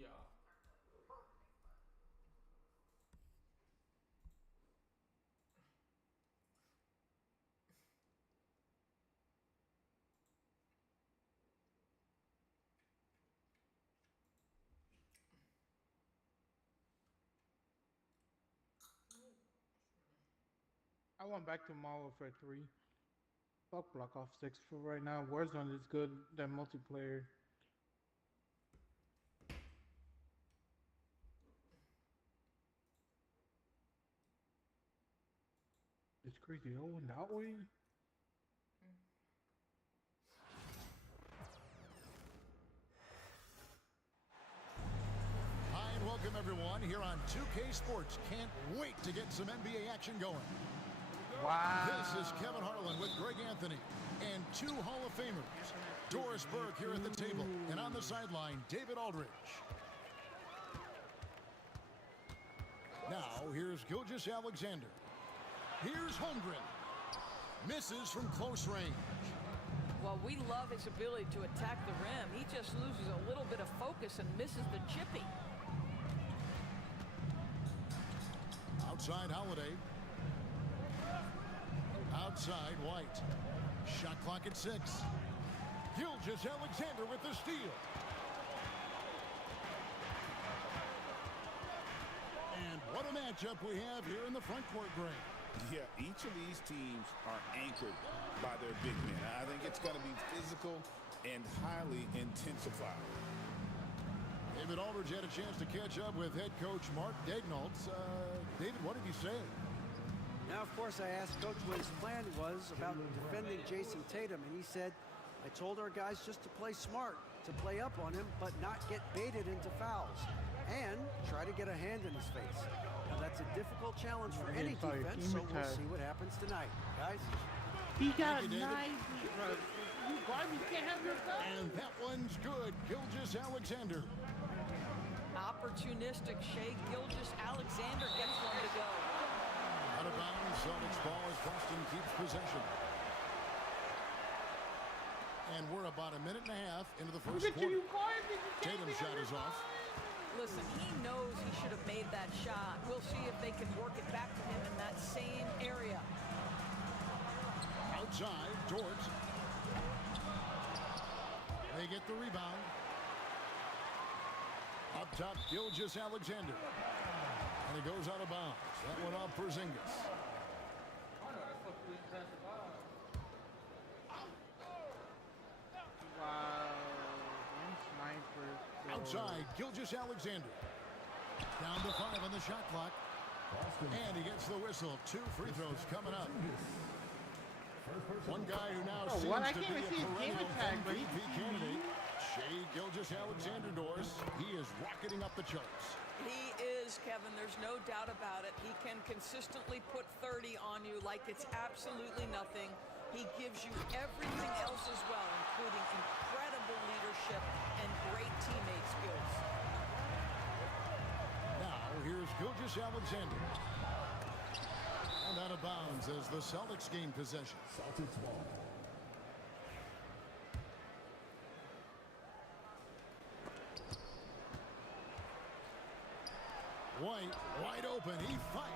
y'all. I went back to Modern Warfare 3. Fuck Black Ops 6 for right now. Warzone is good than multiplayer. It's crazy. Oh, and that way? Hi and welcome everyone here on 2K Sports. Can't wait to get some NBA action going. Wow. This is Kevin Harlan with Greg Anthony and two Hall of Famers. Doris Burke here at the table, and on the sideline, David Aldridge. Now, here's Gilgeous-Alexander. Here's Holmgren. Misses from close range. Well, we love his ability to attack the rim. He just loses a little bit of focus and misses the chippy. Outside Holiday. Outside White. Shot clock at 6. Gilgeous-Alexander with the steal. And what a matchup we have here in the front court, Greg. Yeah, each of these teams are anchored by their big men. I think it's going to be physical and highly intensified. David Aldridge had a chance to catch up with head coach Mark Daignault. David, what did he say? Now, of course, I asked Coach what his plan was about defending Jason Tatum, and he said, I told our guys just to play smart, to play up on him, but not get baited into fouls, and try to get a hand in his face. Now, that's a difficult challenge for any defense, so we'll see what happens tonight. Guys? He got 90. You garbage can't have your gun. And that one's good. Gilgeous-Alexander. Opportunistic Shai Gilgeous-Alexander gets one to go. Out of bounds, Celtics ball as Boston keeps possession. And we're about a minute and a half into the first quarter. Tatum's shot is off. Listen, he knows he should have made that shot. We'll see if they can work it back to him in that same area. Outside, Dort. They get the rebound. Up top, Gilgeous-Alexander. And it goes out of bounds. That one off Porzingis. Wow. Sniper. Outside, Gilgeous-Alexander. Down to 5 on the shot clock. And he gets the whistle. 2 free throws coming up. One guy who now seems to be a perennial MVP candidate, Shai Gilgeous-Alexander, Doris. He is rocketing up the charts. He is, Kevin. There's no doubt about it. He can consistently put 30 on you like it's absolutely nothing. He gives you everything else as well, including incredible leadership and great teammate skills. Now, here's Gilgeous-Alexander. And out of bounds as the Celtics gain possession. Celtics ball. White, wide open, he fires.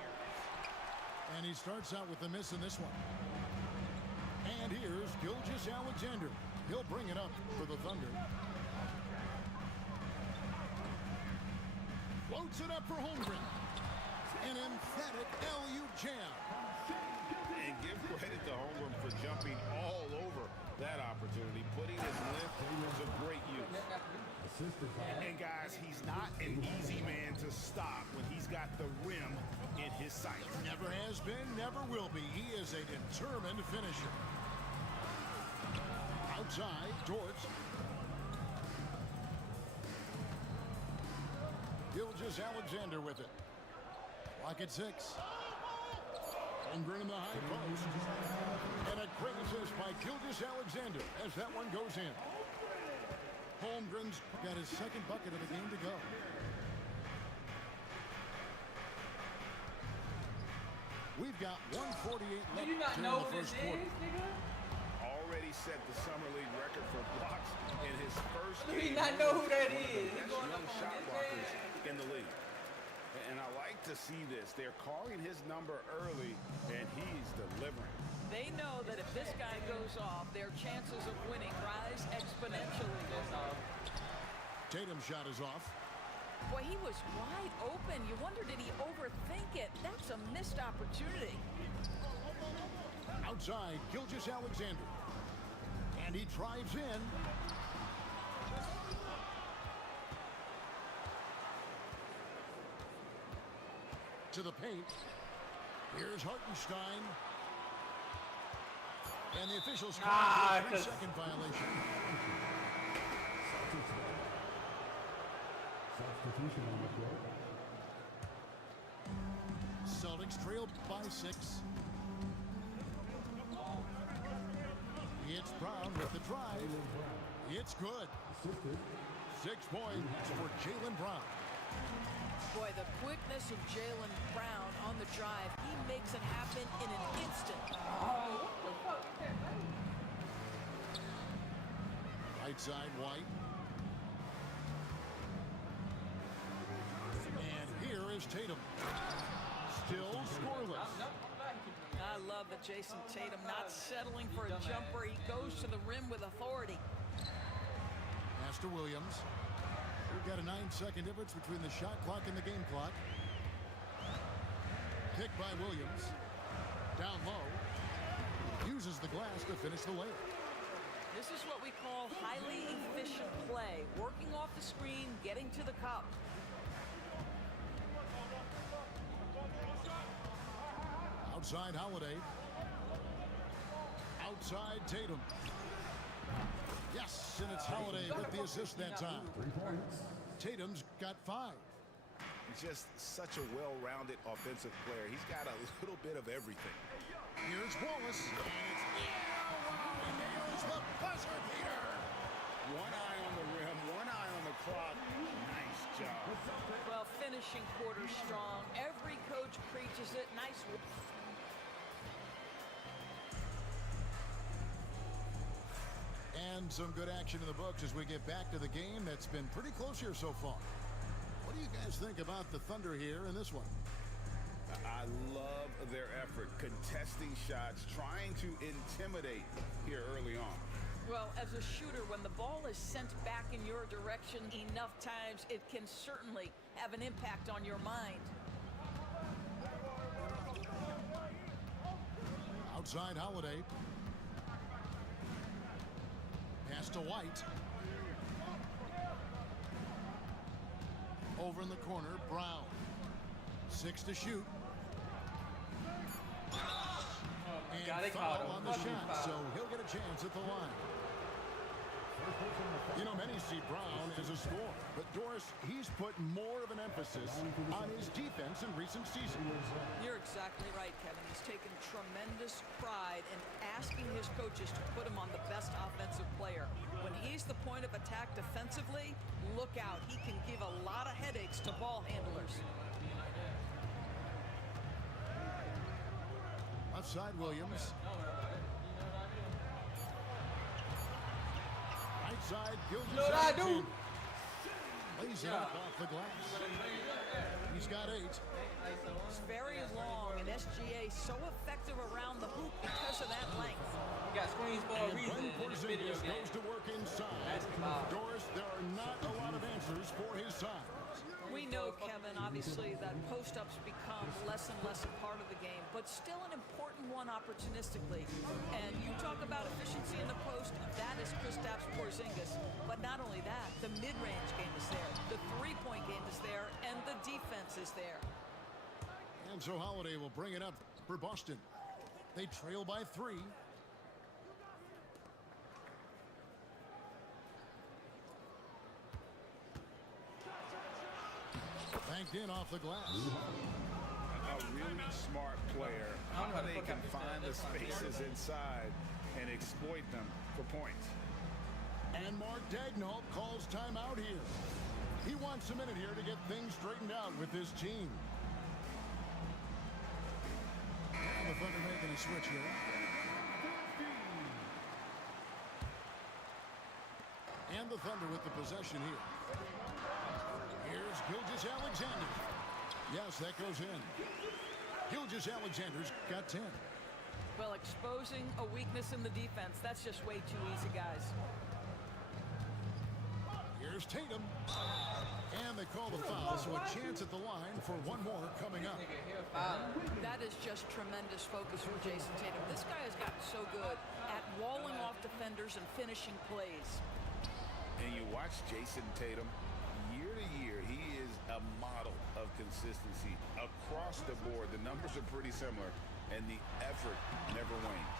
And he starts out with the miss in this one. And here's Gilgeous-Alexander. He'll bring it up for the Thunder. Floats it up for Holmgren. An emphatic LU jam. And give credit to Holmgren for jumping all over that opportunity, putting his length to great use. And guys, he's not an easy man to stop when he's got the rim in his sights. Never has been, never will be. He is a determined finisher. Outside, Dort. Gilgeous-Alexander with it. Clock at 6. Holmgren in the high post. And a great assist by Gilgeous-Alexander as that one goes in. Holmgren's got his second bucket of the game to go. We've got 148 left Do you not here know in the who first this quarter. is, nigga? Already set the summer league record for blocks in his first Do game. you not know who that is? He going up the shot blockers in the league. And I like to see this. They're calling his number early, and he's delivering. They know that if this guy goes off, their chances of winning rise exponentially. Tatum's shot is off. Boy, he was wide open. You wonder, did he overthink it? That's a missed opportunity. Outside, Gilgeous-Alexander. And he drives in. To the paint. Here's Hartenstein. And the officials call a 3-second violation. Substitution on the floor. Celtics trail by 6. It's Brown with the drive. It's good. 6 points for Jaylen Brown. Boy, the quickness of Jaylen Brown on the drive, he makes it happen in an instant. Right side, White. And here is Tatum. Still scoreless. I love that Jason Tatum not settling for a jumper. He goes to the rim with authority. Pass to Williams. We've got a 9-second difference between the shot clock and the game clock. Pick by Williams. Down low. Uses the glass to finish the layup. This is what we call highly efficient play. Working off the screen, getting to the cup. Outside Holiday. Outside Tatum. Yes, and it's Holiday with the assist that time. 3 points. Tatum's got 5. He's just such a well-rounded offensive player. He's got a little bit of everything. Here's Wallace. And nails the buzzer beater. One eye on the rim, one eye on the clock. Nice job. Well, finishing quarter strong. Every coach preaches it. Nice. And some good action in the books as we get back to the game that's been pretty close here so far. What do you guys think about the Thunder here in this one? I love their effort, contesting shots, trying to intimidate here early on. Well, as a shooter, when the ball is sent back in your direction enough times, it can certainly have an impact on your mind. Outside Holiday. Pass to White. Over in the corner, Brown. 6 to shoot. And foul on the shot, so he'll get a chance at the line. You know, many see Brown as a scorer, but Doris, he's put more of an emphasis on his defense in recent seasons. You're exactly right, Kevin. He's taken tremendous pride in asking his coaches to put him on the best offensive player. When he's the point of attack defensively, look out. He can give a lot of headaches to ball handlers. Outside Williams. Right side, Gilgeous-Alexander. Lays it up off the glass. He's got 8. It's very long, and SGA so effective around the hoop because of that length. You got screens for a And reason when in this video Porzingis game. goes to work inside, Doris, there are not a lot of answers for his size. We know, Kevin, obviously, that post-ups become less and less a part of the game, but still an important one opportunistically. And you talk about efficiency in the post, that is Kristaps Porzingis. But not only that, the mid-range game is there, the three-point game is there, and the defense is there. And so Holiday will bring it up for Boston. They trail by 3. Banked in off the glass. A really smart player. How they can find the spaces inside and exploit them for points. And Mark Daigneault calls timeout here. He wants a minute here to get things straightened out with his team. And the Thunder making a switch here. And the Thunder with the possession here. Gilgeous-Alexander. Yes, that goes in. Gilgeous-Alexander's got 10. Well, exposing a weakness in the defense, that's just way too easy, guys. Here's Tatum. And they call the foul, so a chance at the line for one more coming up. That is just tremendous focus from Jason Tatum. This guy has gotten so good at walling off defenders and finishing plays. And you watch Jason Tatum, year to year, he is a model of consistency across the board. The numbers are pretty similar, and the effort never wanes.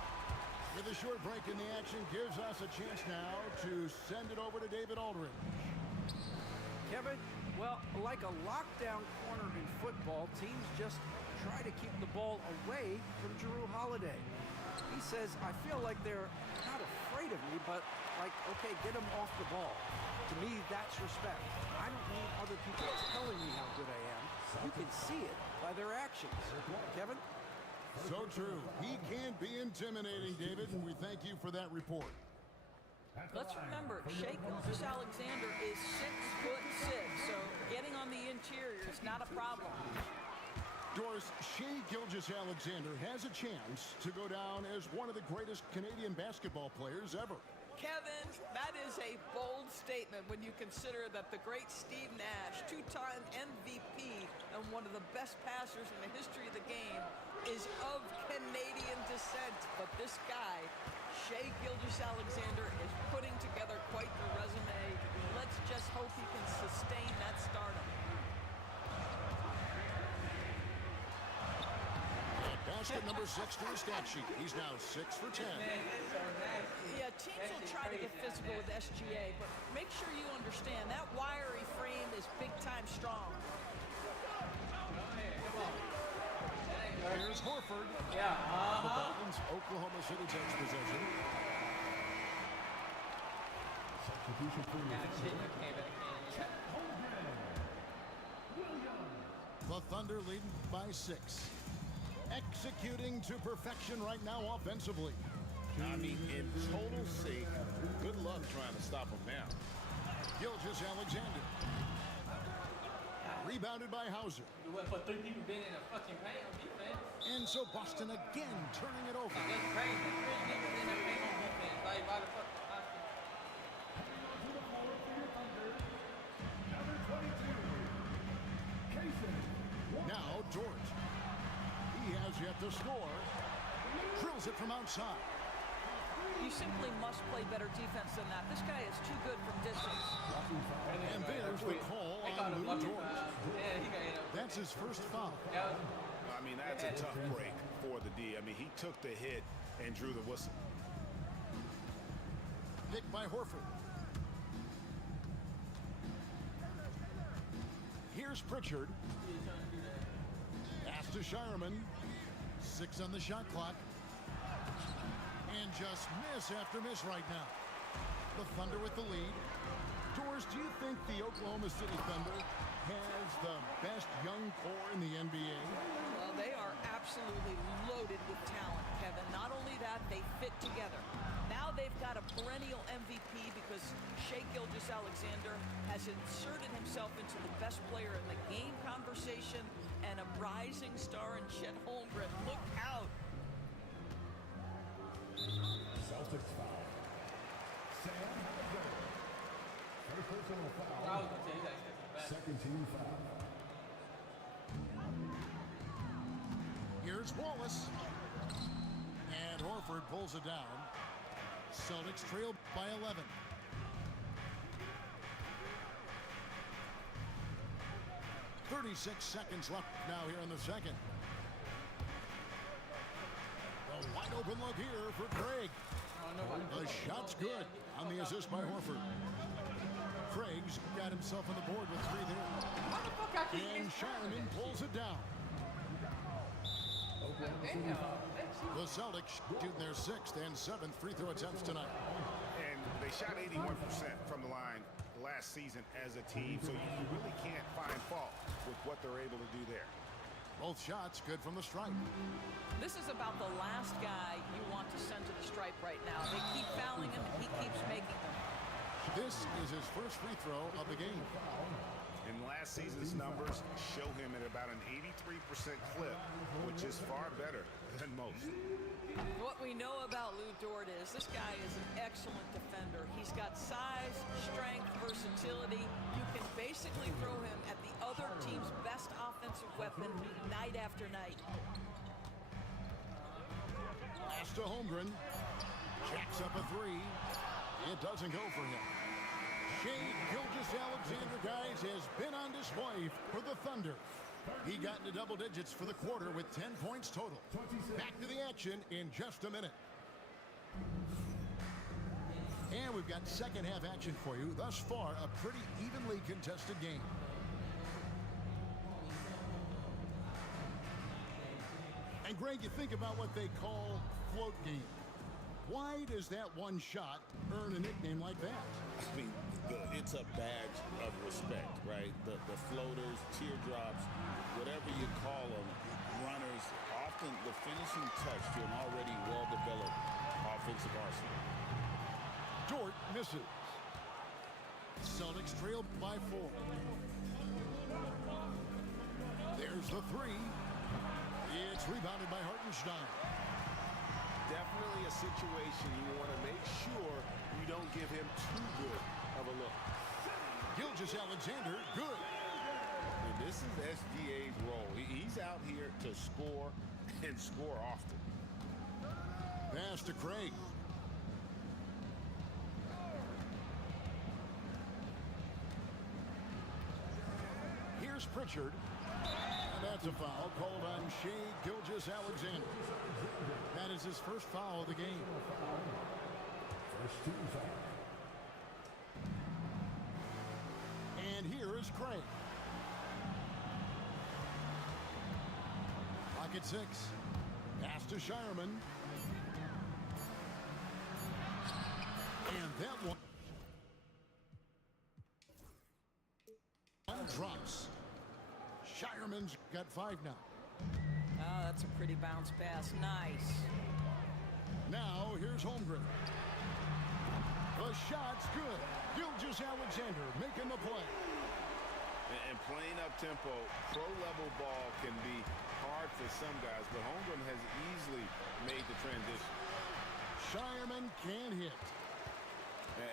With a short break in the action gives us a chance now to send it over to David Aldridge. Kevin, well, like a lockdown corner in football, teams just try to keep the ball away from Jrue Holiday. He says, I feel like they're not afraid of me, but like, okay, get him off the ball. To me, that's respect. I don't need other people telling me how good I am. You can see it by their actions. Kevin? So true. He can be intimidating, David, and we thank you for that report. Let's remember, Shai Gilgeous-Alexander is 6'6", so getting on the interior is not a problem. Doris, Shai Gilgeous-Alexander has a chance to go down as one of the greatest Canadian basketball players ever. Kevin, that is a bold statement when you consider that the great Steve Nash, two-time MVP and one of the best passers in the history of the game, is of Canadian descent. But this guy, Shai Gilgeous-Alexander, is putting together quite the resume. Let's just hope he can sustain that stardom. Basket number 6 to his stat sheet. He's now 6 for 10. Yeah, teams will try to get physical with SGA, but make sure you understand that wiry frame is big-time strong. Here's Horford. The Falcons, Oklahoma City takes possession. Substitution for The Thunder leading by 6. Executing to perfection right now offensively. I mean, in total sync. Good luck trying to stop him now. Gilgeous-Alexander. Rebounded by Hauser. You went for 3 people being in a fucking paint on defense. And so Boston again turning it over. That's crazy. 3 people in the paint on defense. Like, why the fuck? Now George. He has yet to score. Drills it from outside. You simply must play better defense than that. This guy is too good from distance. And there's the call on Lou George. Yeah, he got hit up. That's his first foul. I mean, that's a tough break for the D. I mean, he took the hit and drew the whistle. Picked by Horford. Here's Pritchard. Pass to Shireman. 6 on the shot clock. And just miss after miss right now. The Thunder with the lead. Doris, do you think the Oklahoma City Thunder has the best young core in the NBA? Well, they are absolutely loaded with talent, Kevin. Not only that, they fit together. Now they've got a perennial MVP because Shai Gilgeous-Alexander has inserted himself into the best player in the game conversation and a rising star in Chet Holmgren. Look out. Celtics foul. Sam Hauser. First personal foul. Second team foul. Here's Wallace. And Horford pulls it down. Celtics trail by 11. .36 seconds left now here in the second. A wide open look here for Craig. The shot's good on the assist by Horford. Craig's got himself on the board with 3 there. And Shireman pulls it down. The Celtics shooting their 6th and 7th free throw attempts tonight. And they shot 81% from the line last season as a team, so you really can't find fault with what they're able to do there. Both shots good from the stripe. This is about the last guy you want to send to the stripe right now. They keep fouling him, and he keeps making them. This is his first free throw of the game. And last last season's numbers show him at about an 83% clip, which is far better than most. What we know about Lou Dort is this guy is an excellent defender. He's got size, strength, versatility. You can basically throw him at the other team's best offensive weapon night after night. Pass to Holmgren. Jacks up a three. It doesn't go for him. Shea Gilgeous-Alexander, guys, has been on display for the Thunder. He got into double digits for the quarter with 10 points total. Back to the action in just a minute. And we've got second half action for you. Thus far, a pretty evenly contested game. And Greg, you think about what they call float game. Why does that one shot earn a nickname like that? I mean, it's a badge of respect, right? The floaters, teardrops, whatever you call them, runners, often the finishing touch to an already well-developed offensive arsenal. Dort misses. Celtics trail by 4. There's the three. It's rebounded by Hartenstein. Definitely a situation you want to make sure you don't give him too good of a look. Gilgeous-Alexander, good. And this is SGA's role. He's out here to score and score often. Pass to Craig. Here's Pritchard. And that's a foul called on Shea Gilgeous-Alexander. That is his first foul of the game. First team foul. And here is Craig. Clock at 6. Pass to Shireman. And that one drops. Shireman's got 5 now. Oh, that's a pretty bounce pass. Nice. Now here's Holmgren. The shot's good. Gilgeous-Alexander making the play. And playing up tempo, pro-level ball can be hard for some guys, but Holmgren has easily made the transition. Shireman can hit.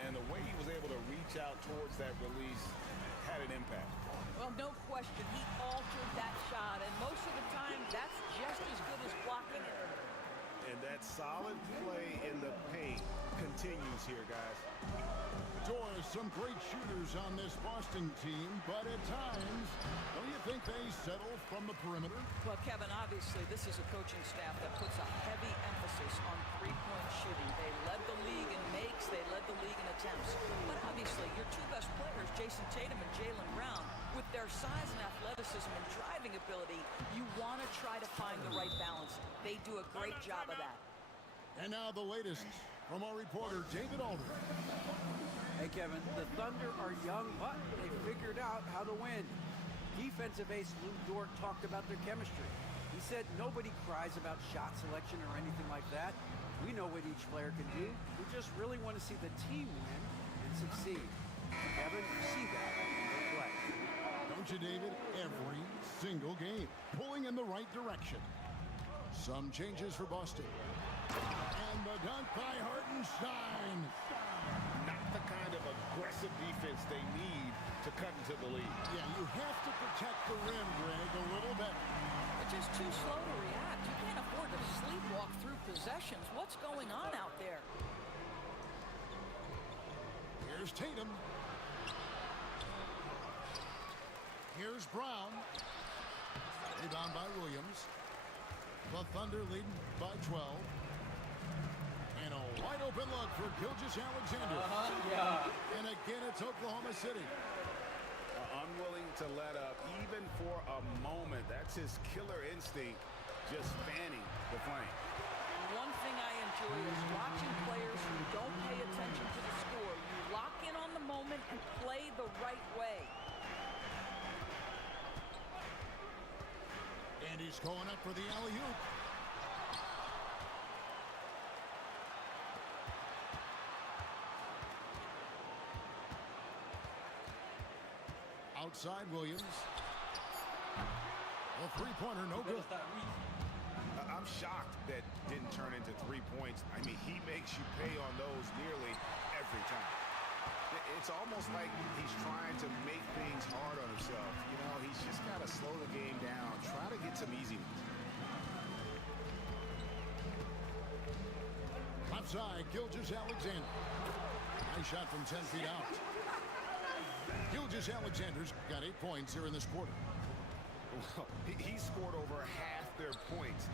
And the way he was able to reach out towards that release had an impact. Well, no question. He altered that shot, and most of the time, that's just as good as blocking it. And that solid play in the paint continues here, guys. Doors, some great shooters on this Boston team, but at times, don't you think they settle from the perimeter? Well, Kevin, obviously, this is a coaching staff that puts a heavy emphasis on three-point shooting. They led the league in makes, they led the league in attempts. But obviously, your two best players, Jason Tatum and Jaylen Brown, with their size and athleticism and driving ability, you want to try to find the right balance. They do a great job of that. And now the latest from our reporter, David Aldridge. Hey, Kevin, the Thunder are young, but they figured out how to win. Defensive ace Lou Dort talked about their chemistry. He said nobody cries about shot selection or anything like that. We know what each player can do. We just really want to see the team win and succeed. Kevin, you see that when they play. Don't you, David? Every single game, pulling in the right direction. Some changes for Boston. And the dunk by Hartenstein. Not the kind of aggressive defense they need to cut into the lead. Yeah, you have to protect the rim, Greg, a little better. They're just too slow to react. You can't afford to sleepwalk through possessions. What's going on out there? Here's Tatum. Here's Brown. Rebound by Williams. The Thunder leading by 12. And a wide open look for Gilgeous-Alexander. Yeah. And again, it's Oklahoma City. Unwilling to let up even for a moment. That's his killer instinct, just fanning the flame. One thing I enjoy is watching players who don't pay attention to the score. You lock in on the moment and play the right way. And he's going up for the alley-oop. Outside Williams. The three-pointer, no Better good. start reaching. I'm shocked that didn't turn into 3 points. I mean, he makes you pay on those nearly every time. It's almost like he's trying to make things hard on himself. You know, he's just got to slow the game down, try to get some easy ones. Outside, Gilgeous-Alexander. Nice shot from 10 feet out. Gilgeous-Alexander's got 8 points here in this quarter. Well, he scored over half their points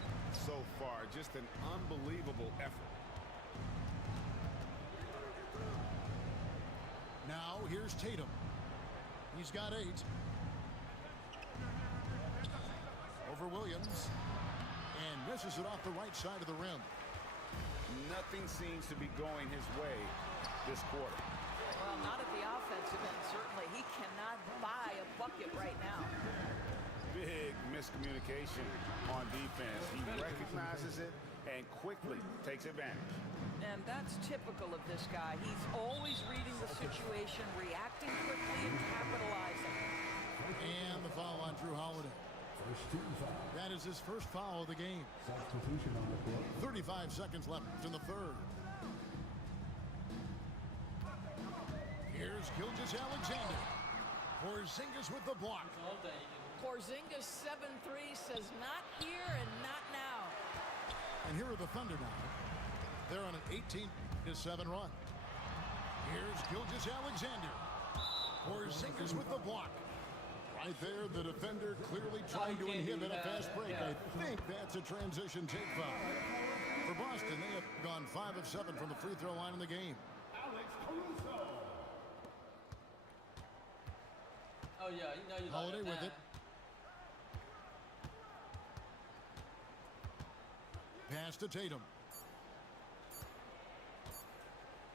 so far. Just an unbelievable effort. Now here's Tatum. He's got 8. Over Williams. And misses it off the right side of the rim. Nothing seems to be going his way this quarter. Well, not at the offensive end, certainly. He cannot buy a bucket right now. Big miscommunication on defense. He recognizes it and quickly takes advantage. And that's typical of this guy. He's always reading the situation, reacting quickly, and capitalizing. And the foul on Drew Holiday. First team foul. That is his first foul of the game. Substitution on the court. 35 seconds left in the third. Here's Gilgeous-Alexander. Porzingis with the block. All day. Porzingis 7-3 says not here and not now. And here are the Thunder now. They're on an 18-7 run. Here's Gilgeous-Alexander. Porzingis with the block. Right there, the defender clearly trying to inhibit a fast break. I think that's a transition take foul. For Boston, they have gone 5 of 7 from the free throw line in the game. Alex Caruso. Oh yeah, you know you Holiday like with it. Pass to Tatum.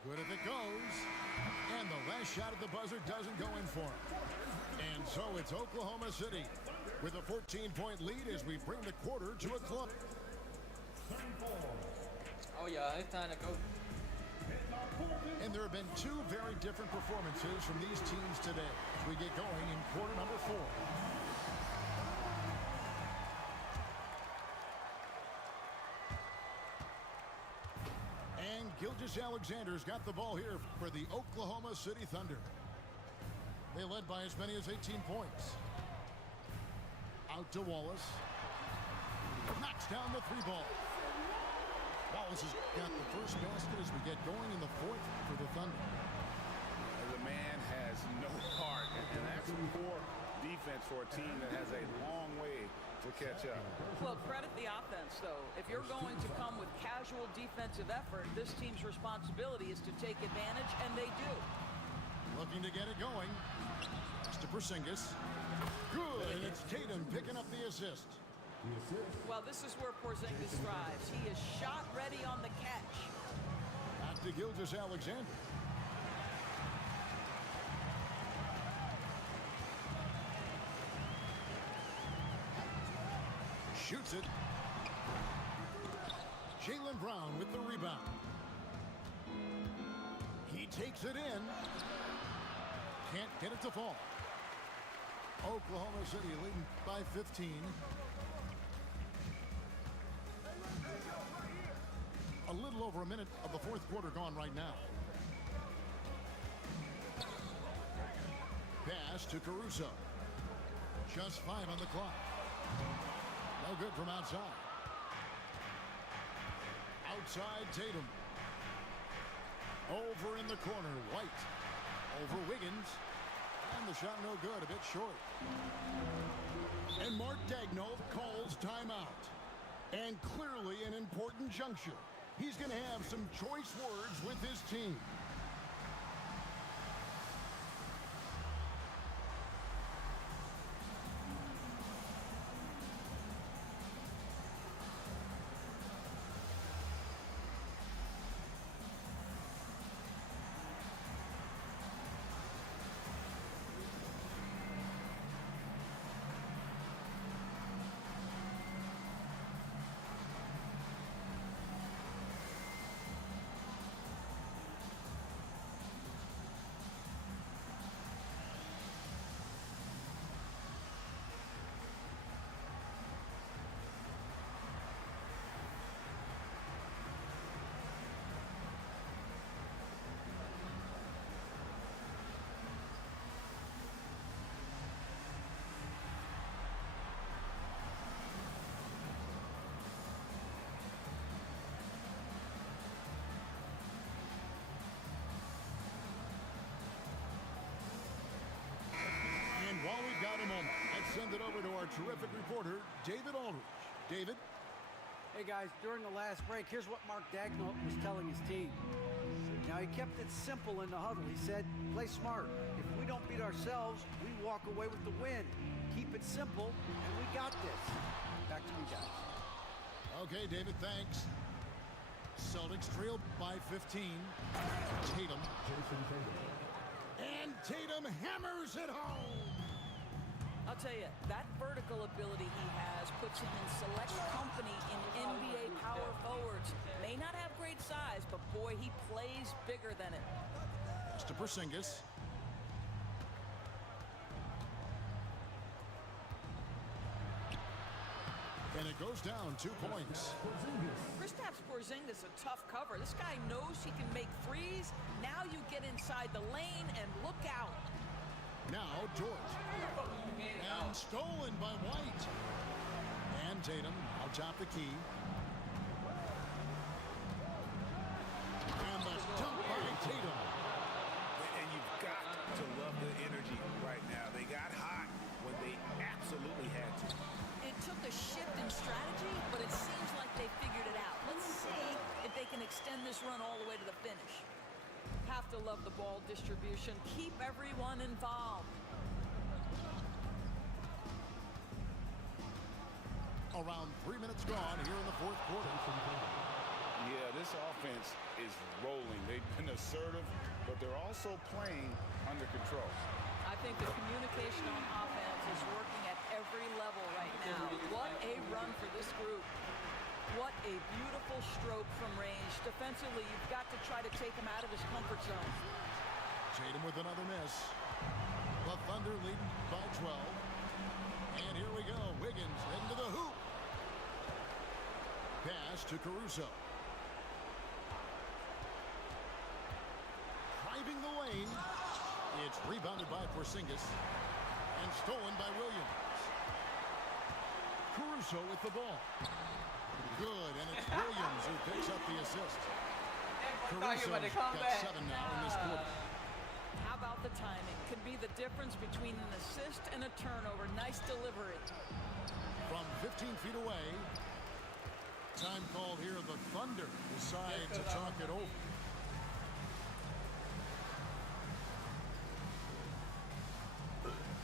Good if it goes. And the last shot at the buzzer doesn't go in for him. And so it's Oklahoma City with a 14-point lead as we bring the quarter to a close. Oh yeah, it's time to go. And there have been 2 very different performances from these teams today as we get going in quarter number 4. And Gilgeous-Alexander's got the ball here for the Oklahoma City Thunder. They led by as many as 18 points. Out to Wallace. Knocks down the 3 ball. Wallace has got the first basket as we get going in the 4th for the Thunder. The man has no heart, and that's poor defense for a team that has a long way to catch up. Well, credit the offense, though. If you're going to come with casual defensive effort, this team's responsibility is to take advantage, and they do. Looking to get it going. Pass to Porzingis. Good, and it's Tatum picking up the assist. Well, this is where Porzingis thrives. He is shot ready on the catch. Back to Gilgeous-Alexander. Shoots it. Jaylen Brown with the rebound. He takes it in. Can't get it to fall. Oklahoma City leading by 15. A little over a minute of the 4th quarter gone right now. Pass to Caruso. Just 5 on the clock. No good from outside. Outside Tatum. Over in the corner, White. Over Wiggins. And the shot no good, a bit short. And Mark Daigneault calls timeout. And clearly an important juncture. He's going to have some choice words with his team. send it over to our terrific reporter, David Aldridge. David? Hey guys, during the last break, here's what Mark Dagnall was telling his team. Now he kept it simple in the huddle. He said, play smart. If we don't beat ourselves, we walk away with the win. Keep it simple, and we got this. Back to you guys. Okay, David, thanks. Celtics trail by 15. Tatum. Jason Tatum. And Tatum hammers it home. I'll tell you, that vertical ability he has puts him in select company in NBA power forwards. May not have great size, but boy, he plays bigger than it. Pass to Porzingis. And it goes down 2 points. Kristaps Porzingis a tough cover. This guy knows he can make threes. Now you get inside the lane and look out. Now George. And stolen by White. And Tatum out top the key. And the dunk by Tatum. And you've got to love the energy right now. They got hot when they absolutely had to. It took a shift in strategy, but it seems like they figured it out. Let's see if they can extend this run all the way to the finish. Have to love the ball distribution. Keep everyone involved. Around 3 minutes gone here in the fourth quarter. Yeah, this offense is rolling. They've been assertive, but they're also playing under control. I think the communication on offense is working at every level right now. What a run for this group. What a beautiful stroke from range. Defensively, you've got to try to take him out of his comfort zone. Tatum with another miss. The Thunder leading by 12. And here we go. Wiggins into the hoop. Pass to Caruso. Driving the lane. It's rebounded by Porzingis. And stolen by Williams. Caruso with the ball. Good, and it's Williams who picks up the assist. Caruso's got 7 now in this quarter. How about the timing? Could be the difference between an assist and a turnover. Nice delivery. From 15 feet away, time called here. The Thunder decide to talk it over.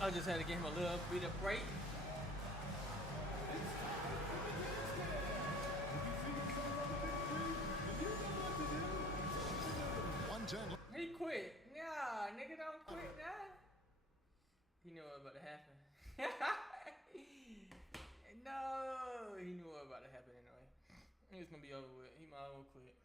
I just had to give him a little bit of break. He quit. Nah, nigga don't quit now. He knew what was about to happen. No, he knew what was about to happen anyway. It was gonna be over with. He might as well quit.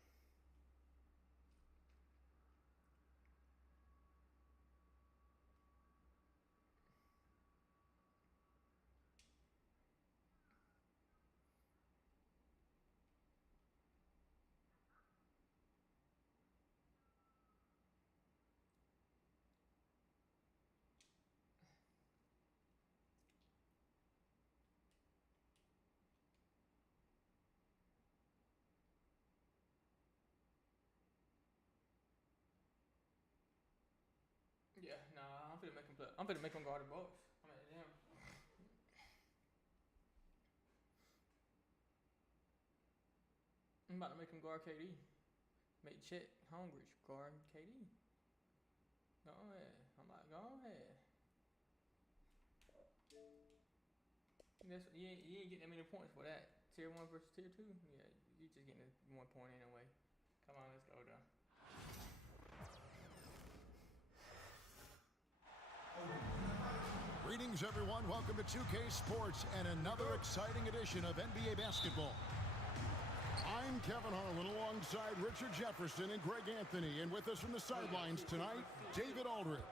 Yeah, nah, I'm finna make him play. I'm finna make him guard the Bucks. I'm at them. I'm about to make him guard KD. Make Chet Holmgren guard KD. Go ahead. I'm like, go ahead. You ain't getting that many points for that. Tier 1 versus Tier 2? Yeah, you just getting 1 point anyway. Come on, let's go down. Greetings, everyone. Welcome to 2K Sports and another exciting edition of NBA basketball. I'm Kevin Harlan alongside Richard Jefferson and Greg Anthony. And with us from the sidelines tonight, David Aldridge.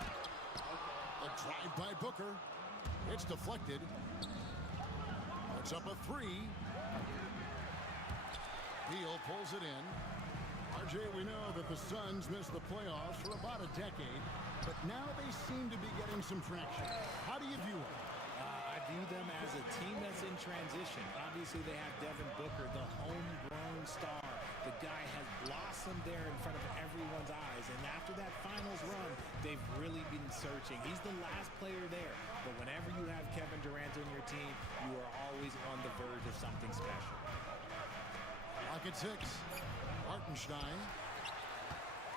A drive by Booker. It's deflected. It's up a 3. Beal pulls it in. RJ, we know that the Suns missed the playoffs for about a decade, but now they seem to be getting some traction. How do you view it? I view them as a team that's in transition. Obviously, they have Devin Booker, the homegrown star, The guy has blossomed there in front of everyone's eyes, and after that finals run, they've really been searching. He's the last player there, but whenever you have Kevin Durant on your team, you are always on the verge of something special. Clock at 6. Hartenstein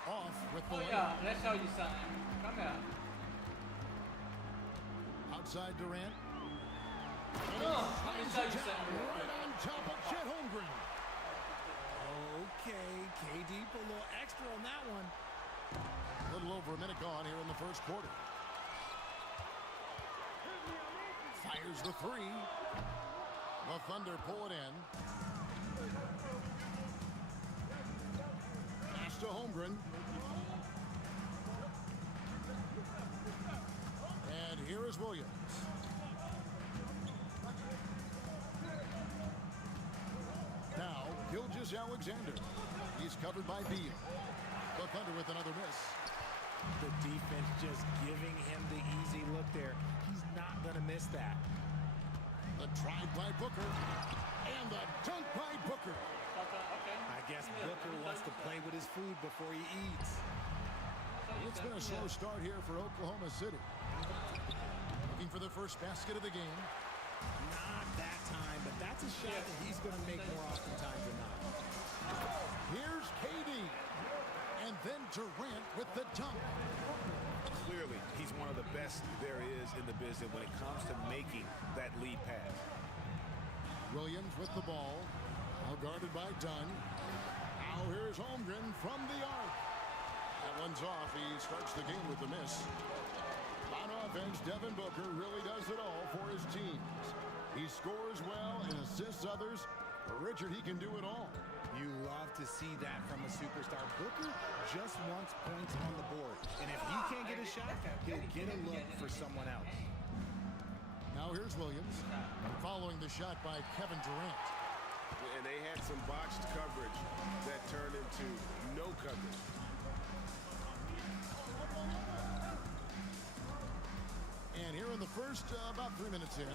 off with the Oh layup. yeah, let's show you something. Come here. Outside Durant. Let me show you something real quick. Right on top of Chet Holmgren. Okay, KD put a little extra on that one. A little over a minute gone here in the first quarter. Fires the 3. The Thunder pull it in. Pass to Holmgren. And here is Williams. Now, Gilgeous-Alexander. He's covered by Beal. The Thunder with another miss. The defense just giving him the easy look there. He's not going to miss that. The drive by Booker. And the dunk by Booker. Okay. I guess Booker wants to play with his food before he eats. It's been a slow start here for Oklahoma City. Looking for the first basket of the game. Not that time, but that's a shot that he's going to make more oftentimes than not. Here's KD. And then Durant with the dunk. Clearly, he's one of the best there is in the business when it comes to making that lead pass. Williams with the ball. Now guarded by Dunn. Now here's Holmgren from the arc. That one's off. He starts the game with the miss. On offense, Devin Booker really does it all for his teams. He scores well and assists others. For Richard, he can do it all. You love to see that from a superstar. Booker just wants points on the board. And if he can't get a shot, he'll get a look for someone else. Now here's Williams. Following the shot by Kevin Durant. And they had some botched coverage that turned into no coverage. And here in the first, about 3 minutes in.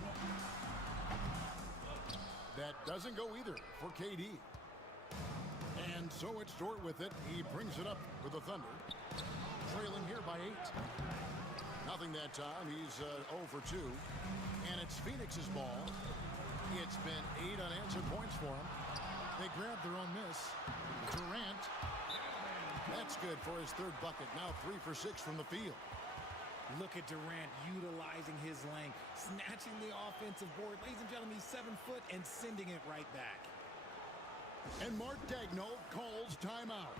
That doesn't go either for KD. And so it's Dort with it. He brings it up with the Thunder. Trailing here by 8. Nothing that time. He's 0 for 2. And it's Phoenix's ball. It's been 8 unanswered points for him. They grabbed their own miss. Durant. That's good for his 3rd bucket. Now 3 for 6 from the field. Look at Durant utilizing his length, snatching the offensive board. Ladies and gentlemen, he's 7 foot and sending it right back. And Mark Daigneault calls timeout.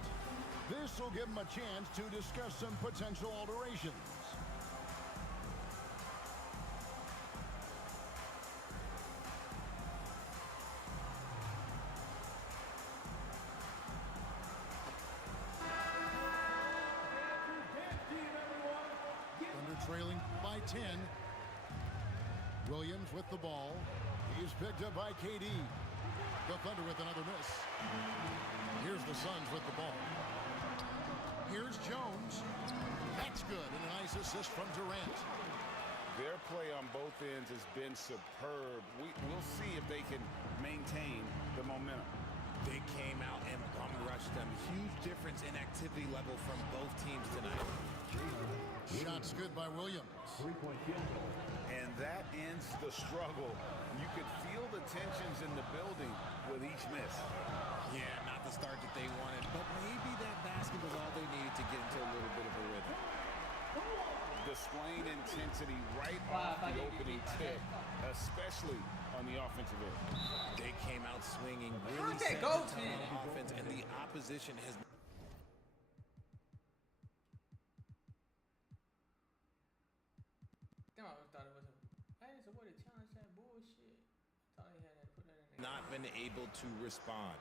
This will give him a chance to discuss some potential alterations. Thunder trailing by 10. Williams with the ball. He's picked up by KD. The Thunder with another miss. Here's the Suns with the ball. Here's Jones. That's good, and a nice assist from Durant. Their play on both ends has been superb. We'll see if they can maintain the momentum. They came out and bum rushed them. Huge difference in activity level from both teams tonight. Shots good by Williams. 3-point field goal. And that ends the struggle. You could feel the tensions in the building with each miss. Yeah, not the start that they wanted, but maybe that basket was all they needed to get into a little bit of a rhythm. Displaying intensity right off the opening tip, especially on the offensive end. They came out swinging, really set the tone on offense, and the opposition has... Damn, I thought it was a. Hey, it's a way to challenge that bullshit. I thought he had to put that in there. not been able to respond.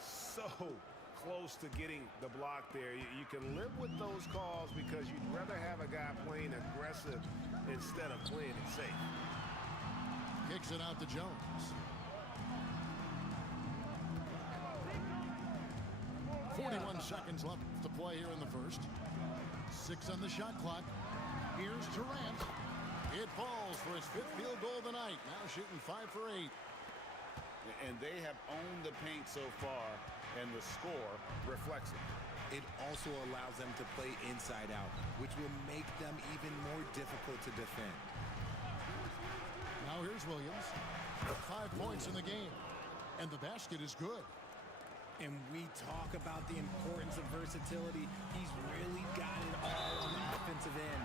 So close to getting the block there. You can live with those calls because you'd rather have a guy playing aggressive instead of playing it safe. Kicks it out to Jones. 41 seconds left to play here in the first. 6 on the shot clock. Here's Durant. It falls for his 5th field goal of the night. Now shooting 5 for 8. and they have owned the paint so far, and the score reflects it. It also allows them to play inside out, which will make them even more difficult to defend. Now here's Williams. 5 points in the game. And the basket is good. And we talk about the importance of versatility. He's really got it all on the offensive end.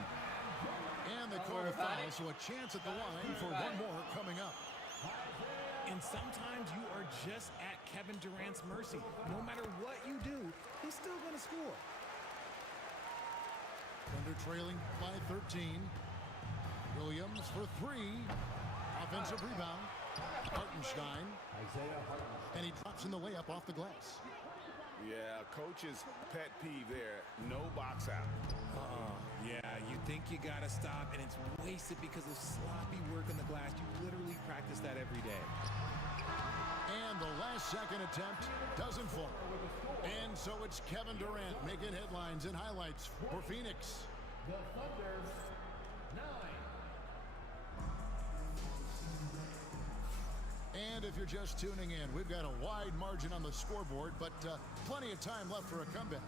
And they call the foul, so a chance at the line for one more coming up. And sometimes you are just at Kevin Durant's mercy. No matter what you do, he's still going to score. Thunder trailing by 13. Williams for 3. Offensive rebound. Hartenstein. And he drops in the layup off the glass. Yeah, coach's pet peeve there. No box out. Yeah, you think you got to stop, and it's wasted because of sloppy work on the glass. You literally practice that every day. And the last second attempt doesn't fall. And so it's Kevin Durant making headlines and highlights for Phoenix. The Thunder, 9. And if you're just tuning in, we've got a wide margin on the scoreboard, but plenty of time left for a comeback.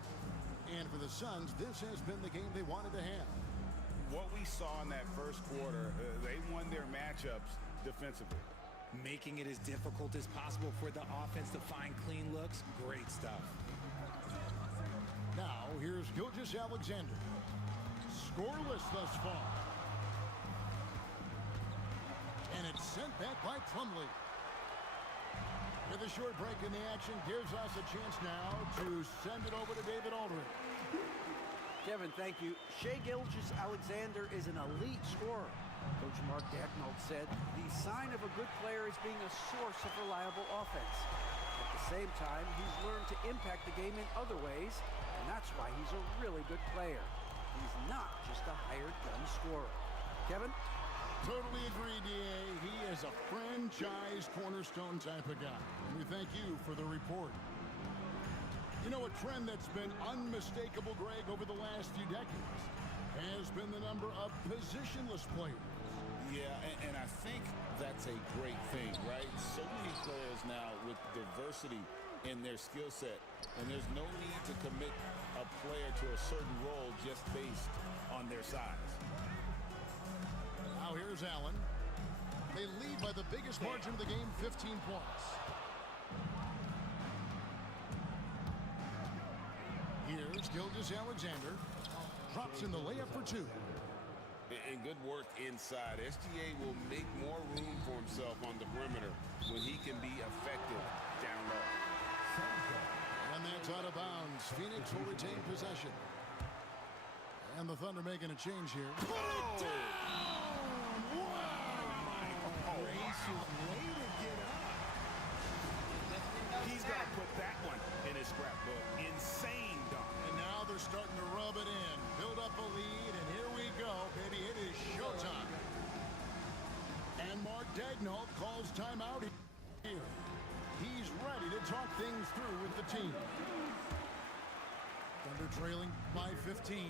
And for the Suns, this has been the game they wanted to have. What we saw in that first quarter, they won their matchups defensively. Making it as difficult as possible for the offense to find clean looks. Great stuff. Now, here's Gilgeous-Alexander. Scoreless thus far. And it's sent back by Plumlee. With a short break in the action gives us a chance now to send it over to David Aldridge. Kevin, thank you. Shai Gilgeous-Alexander is an elite scorer. Coach Mark Daigneault said the sign of a good player is being a source of reliable offense. At the same time, he's learned to impact the game in other ways, and that's why he's a really good player. He's not just a hired gun scorer. Kevin? Totally agree, D.A. He is a franchise cornerstone type of guy. And we thank you for the report. You know, a trend that's been unmistakable, Greg, over the last few decades has been the number of positionless players. Yeah, and I think that's a great thing, right? So many players now with diversity in their skill set, and there's no need to commit a player to a certain role just based on their size. Now here's Allen. They lead by the biggest margin of the game, 15 points. Here's Gilgeous-Alexander. Drops in the layup for 2. And good work inside. SGA will make more room for himself on the perimeter when he can be effective down low. And that's out of bounds. Phoenix will retain possession. And the Thunder making a change here. Put it down! Wow! Gracious way to get up. He's got to put that one in his scrapbook. Insane dunk. And now they're starting to rub it in. Build up a lead, and here we go, baby. It is showtime. And Mark Daigneault calls timeout here. He's ready to talk things through with the team. Thunder trailing by 15.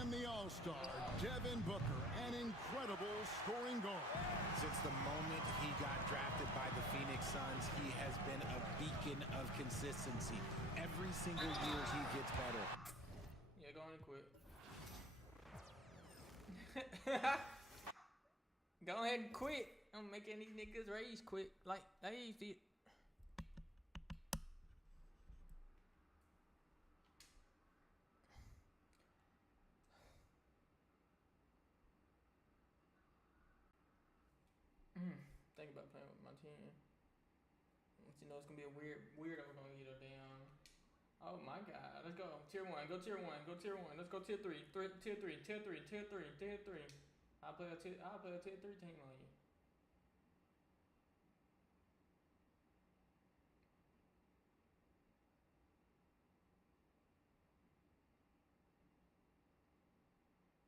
And the All-Star, Devin Booker, an incredible scoring goal. Since the moment he got drafted by the Phoenix Suns, he has been a beacon of consistency. Every single year he gets better. Yeah, go on and quit. Go ahead and quit. I'm making these niggas raise quick. Like, they used to. Think about playing with my team. You know, it's gonna be a weirdo gonna get a damn. Oh my god, let's go. Tier 1, go tier 1, go tier 1. Let's go tier 3, tier 3, tier 3, tier 3, tier 3. I'll play a tier 3 team on you.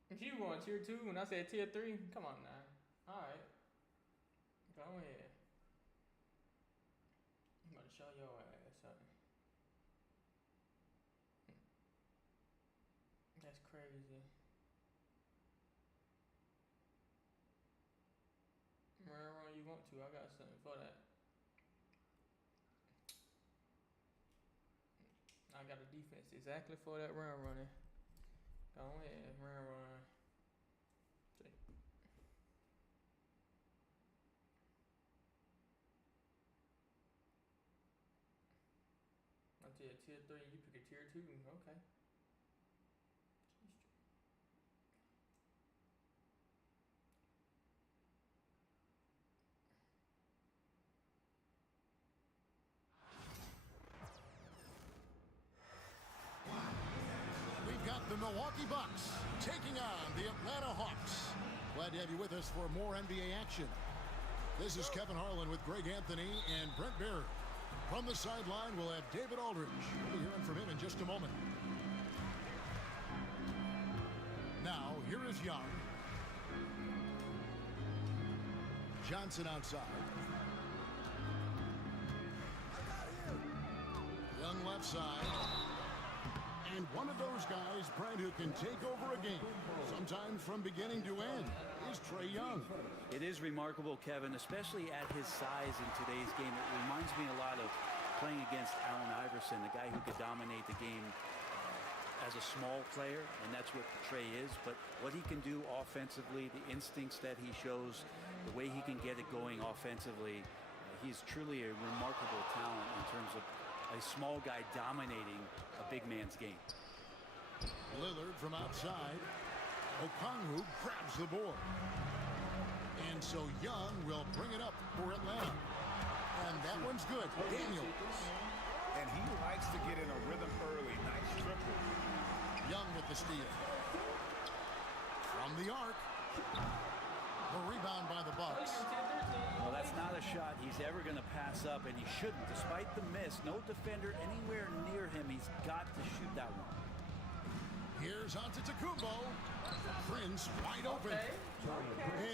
If you going tier 2 when I said tier 3, come on now. Alright. Go ahead. I'm about to show your ass something. That's crazy. Wherever you want to, I got something for that. got a defense exactly for that run running. Go ahead, run. See. Until tier 3, you pick a tier 2. Okay. We've got the Milwaukee Bucks taking on the Atlanta Hawks. Glad to have you with us for more NBA action. This is Kevin Harlan with Greg Anthony and Brent Barry. From the sideline, we'll have David Aldridge. We'll be hearing from him in just a moment. Now, here is Young. Johnson outside. Young left side. And one of those guys, Brent, who can take over a game, sometimes from beginning to end, is Trae Young. It is remarkable, Kevin, especially at his size in today's game. It reminds me a lot of playing against Allen Iverson, a guy who could dominate the game as a small player, and that's what Trae is. But what he can do offensively, the instincts that he shows, the way he can get it going offensively, he's truly a remarkable talent in terms of a small guy dominating a big man's game. Lillard from outside. Okongwu grabs the board. And so Young will bring it up for Atlanta. And that one's good. Daniels. And he likes to get in a rhythm early. Nice triple. Young with the steal. From the arc. The rebound by the Bucks. Well, that's not a shot he's ever going to pass up, and he shouldn't. Despite the miss, no defender anywhere near him. He's got to shoot that one. Here's Antetokounmpo. Prince wide open.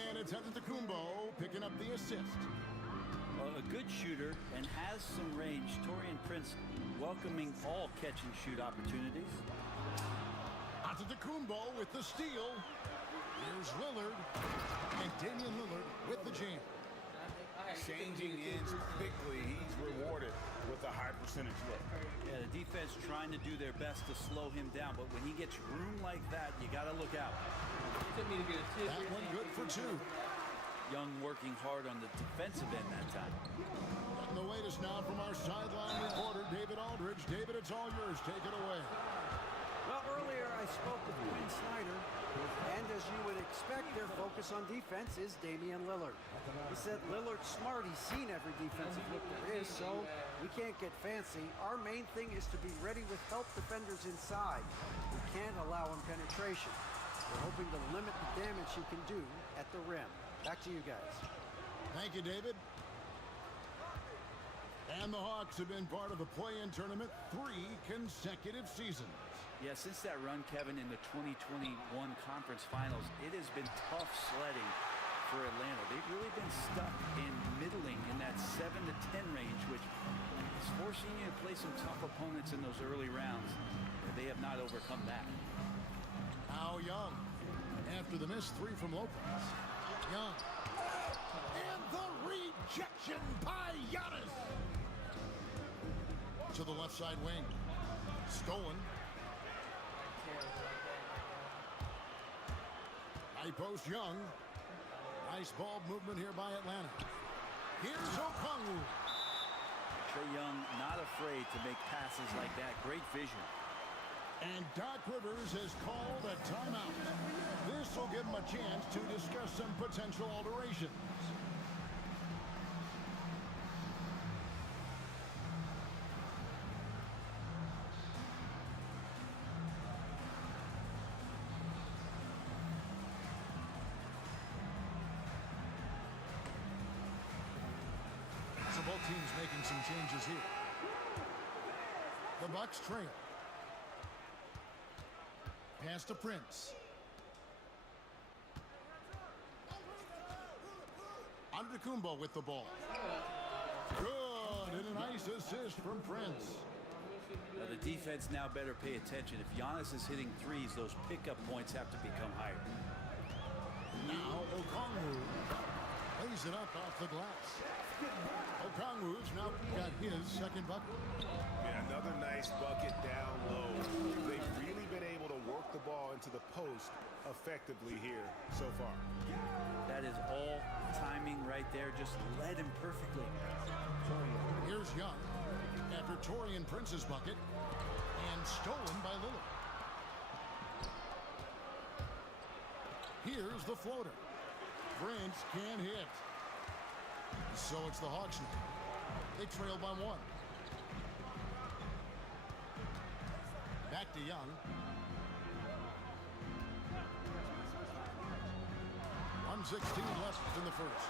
And it's Antetokounmpo picking up the assist. Well, a good shooter and has some range. Taurean Prince welcoming all catch-and-shoot opportunities. Antetokounmpo with the steal. Here's Lillard. And Damian Lillard with the jam. Changing ends quickly. He's rewarded with a high percentage look. Yeah, the defense trying to do their best to slow him down, but when he gets room like that, you got to look out. That one good for two. Young working hard on the defensive end that time. And the latest now from our sideline reporter, David Aldridge. David, it's all yours. Take it away. Well, earlier I spoke with Quinn Snyder, and as you would expect, their focus on defense is Damian Lillard. He said Lillard's smart. He's seen every defensive look there is, so we can't get fancy. Our main thing is to be ready with help defenders inside. We can't allow him penetration. We're hoping to limit the damage he can do at the rim. Back to you guys. Thank you, David. And the Hawks have been part of the play-in tournament 3 consecutive seasons. Yeah, since that run, Kevin, in the 2021 conference finals, it has been tough sledding for Atlanta. They've really been stuck in middling in that 7 to 10 range, which is forcing you to play some tough opponents in those early rounds. They have not overcome that. Now Young, after the missed 3 from Lopez. Young. And the rejection by Giannis. To the left side wing. Stolen. High post Young. Nice ball movement here by Atlanta. Here's Okongwu. Trae Young not afraid to make passes like that. Great vision. And Doc Rivers has called a timeout. This will give him a chance to discuss some potential alterations. So both teams making some changes here. The Bucks trail. Pass to Prince. Antetokounmpo with the ball. Good, and a nice assist from Prince. Now the defense now better pay attention. If Giannis is hitting threes, those pickup points have to become higher. Now Okongwu lays it up off the glass. Okongwu's now got his second bucket. Yeah, another nice bucket down low. They've really been able to work the ball into the post effectively here so far. That is all timing right there. Just led him perfectly. Here's Young after Taurean Prince's bucket and stolen by Lillard. Here's the floater. Prince can't hit. So it's the Hawks now. They trail by 1. Back to Young. 1:16 left in the first.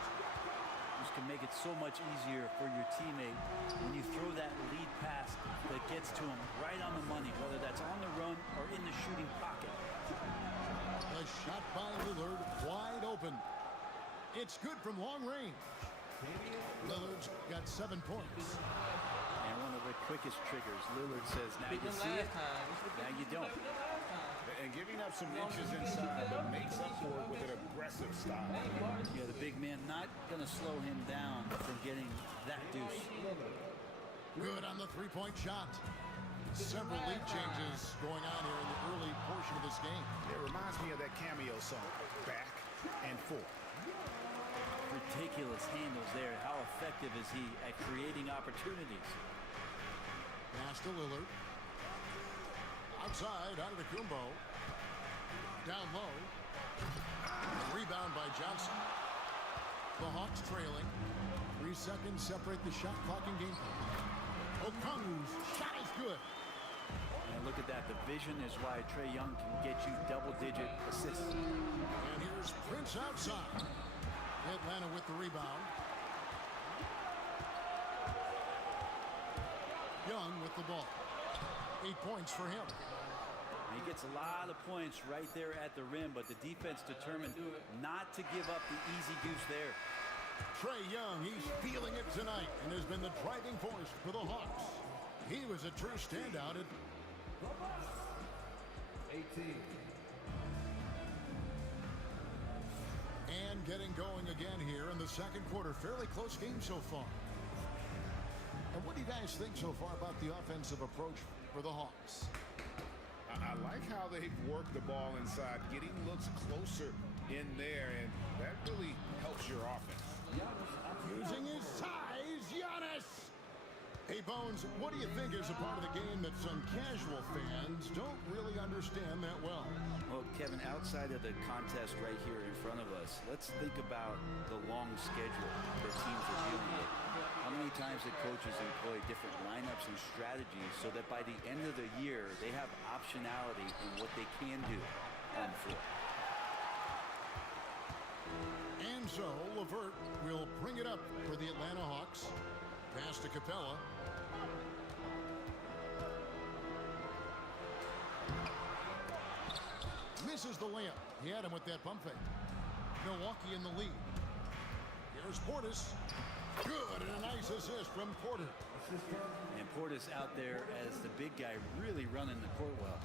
This can make it so much easier for your teammate when you throw that lead pass that gets to him right on the money, whether that's on the run or in the shooting pocket. A shot by Lillard, wide open. It's good from long range. Lillard's got 7 points. And one of the quickest triggers. Lillard says, now you see it, now you don't. And giving up some inches inside, but makes up for it with an aggressive style. Yeah, the big man not going to slow him down from getting that deuce. Good on the three-point shot. Several lead changes going on here in the early portion of this game. It reminds me of that cameo song, Back and Forth. Ridiculous handles there. How effective is he at creating opportunities? Pass to Lillard. Outside, Antetokounmpo. Down low. A rebound by Johnson. The Hawks trailing. 3 seconds separate the shot clock and game clock. Okongwu's shot is good. And look at that. The vision is why Trae Young can get you double-digit assists. And here's Prince outside. Atlanta with the rebound. Young with the ball. 8 points for him. He gets a lot of points right there at the rim, but the defense determined not to give up the easy goose there. Trae Young, he's feeling it tonight and has been the driving force for the Hawks. He was a true standout at 18. And getting going again here in the second quarter. Fairly close game so far. And what do you guys think so far about the offensive approach for the Hawks? I like how they've worked the ball inside, getting looks closer in there, and that really helps your offense. Using his size, Giannis! Hey, Bones, what do you think is a part of the game that some casual fans don't really understand that well? Well, Kevin, outside of the contest right here in front of us, let's think about the long schedule that teams are dealing with. How many times the coaches employ different lineups and strategies so that by the end of the year, they have optionality in what they can do on the floor. And so, LeVert will bring it up for the Atlanta Hawks. Pass to Capella. Misses the layup. He had him with that pump fake. Milwaukee in the lead. Here's Portis. Good, and a nice assist from Porter. And Portis out there as the big guy really running the court well.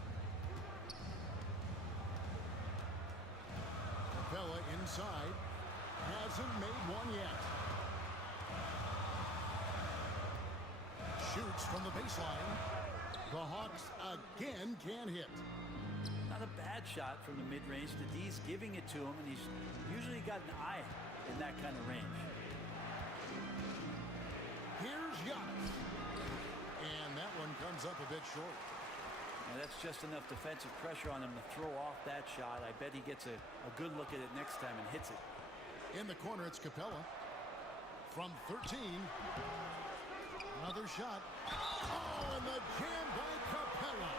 Capella inside. Hasn't made one yet. Shoots from the baseline. The Hawks again can't hit. Not a bad shot from the mid-range. The D's giving it to him, and he's usually got an eye in that kind of range. Here's Giannis. And that one comes up a bit short. And that's just enough defensive pressure on him to throw off that shot. I bet he gets a good look at it next time and hits it. In the corner, it's Capella. From 13. Another shot. Oh, and the jam by Capella.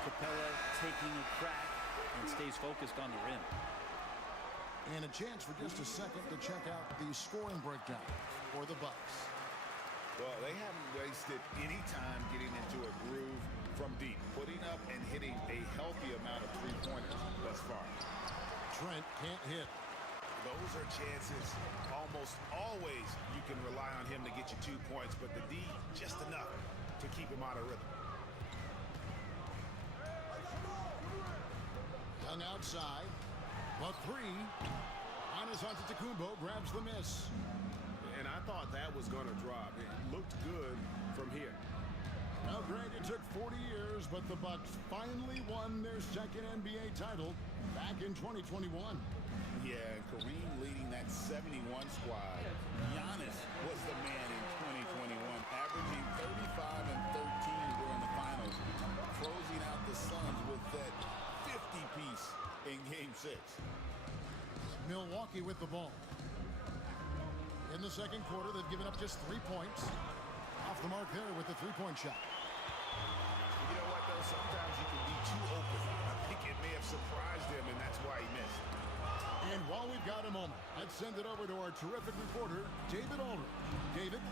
Capella taking a crack and stays focused on the rim. And a chance for just a second to check out the scoring breakdown for the Bucks. Well, they haven't wasted any time getting into a groove from deep, putting up and hitting a healthy amount of three-pointers thus far. Trent can't hit. Those are chances. Almost always you can rely on him to get you 2 points, but the D just enough to keep him out of rhythm. Young outside. The three. Giannis Antetokounmpo grabs the miss. And I thought that was going to drop. It looked good from here. Now, Greg, it took 40 years, but the Bucks finally won their second NBA title back in 2021. Yeah, and Kareem leading that 71 squad. Giannis was the man in 2021, averaging 35 and 13 during the finals, closing out the Suns with that 50-piece in Game 6. Milwaukee with the ball. In the second quarter, they've given up just 3 points. Off the mark there with the three-point shot. You know what, though? Sometimes you can be too open. I think it may have surprised him, and that's why he missed. And while we've got a moment, let's send it over to our terrific reporter, David Aldridge. David?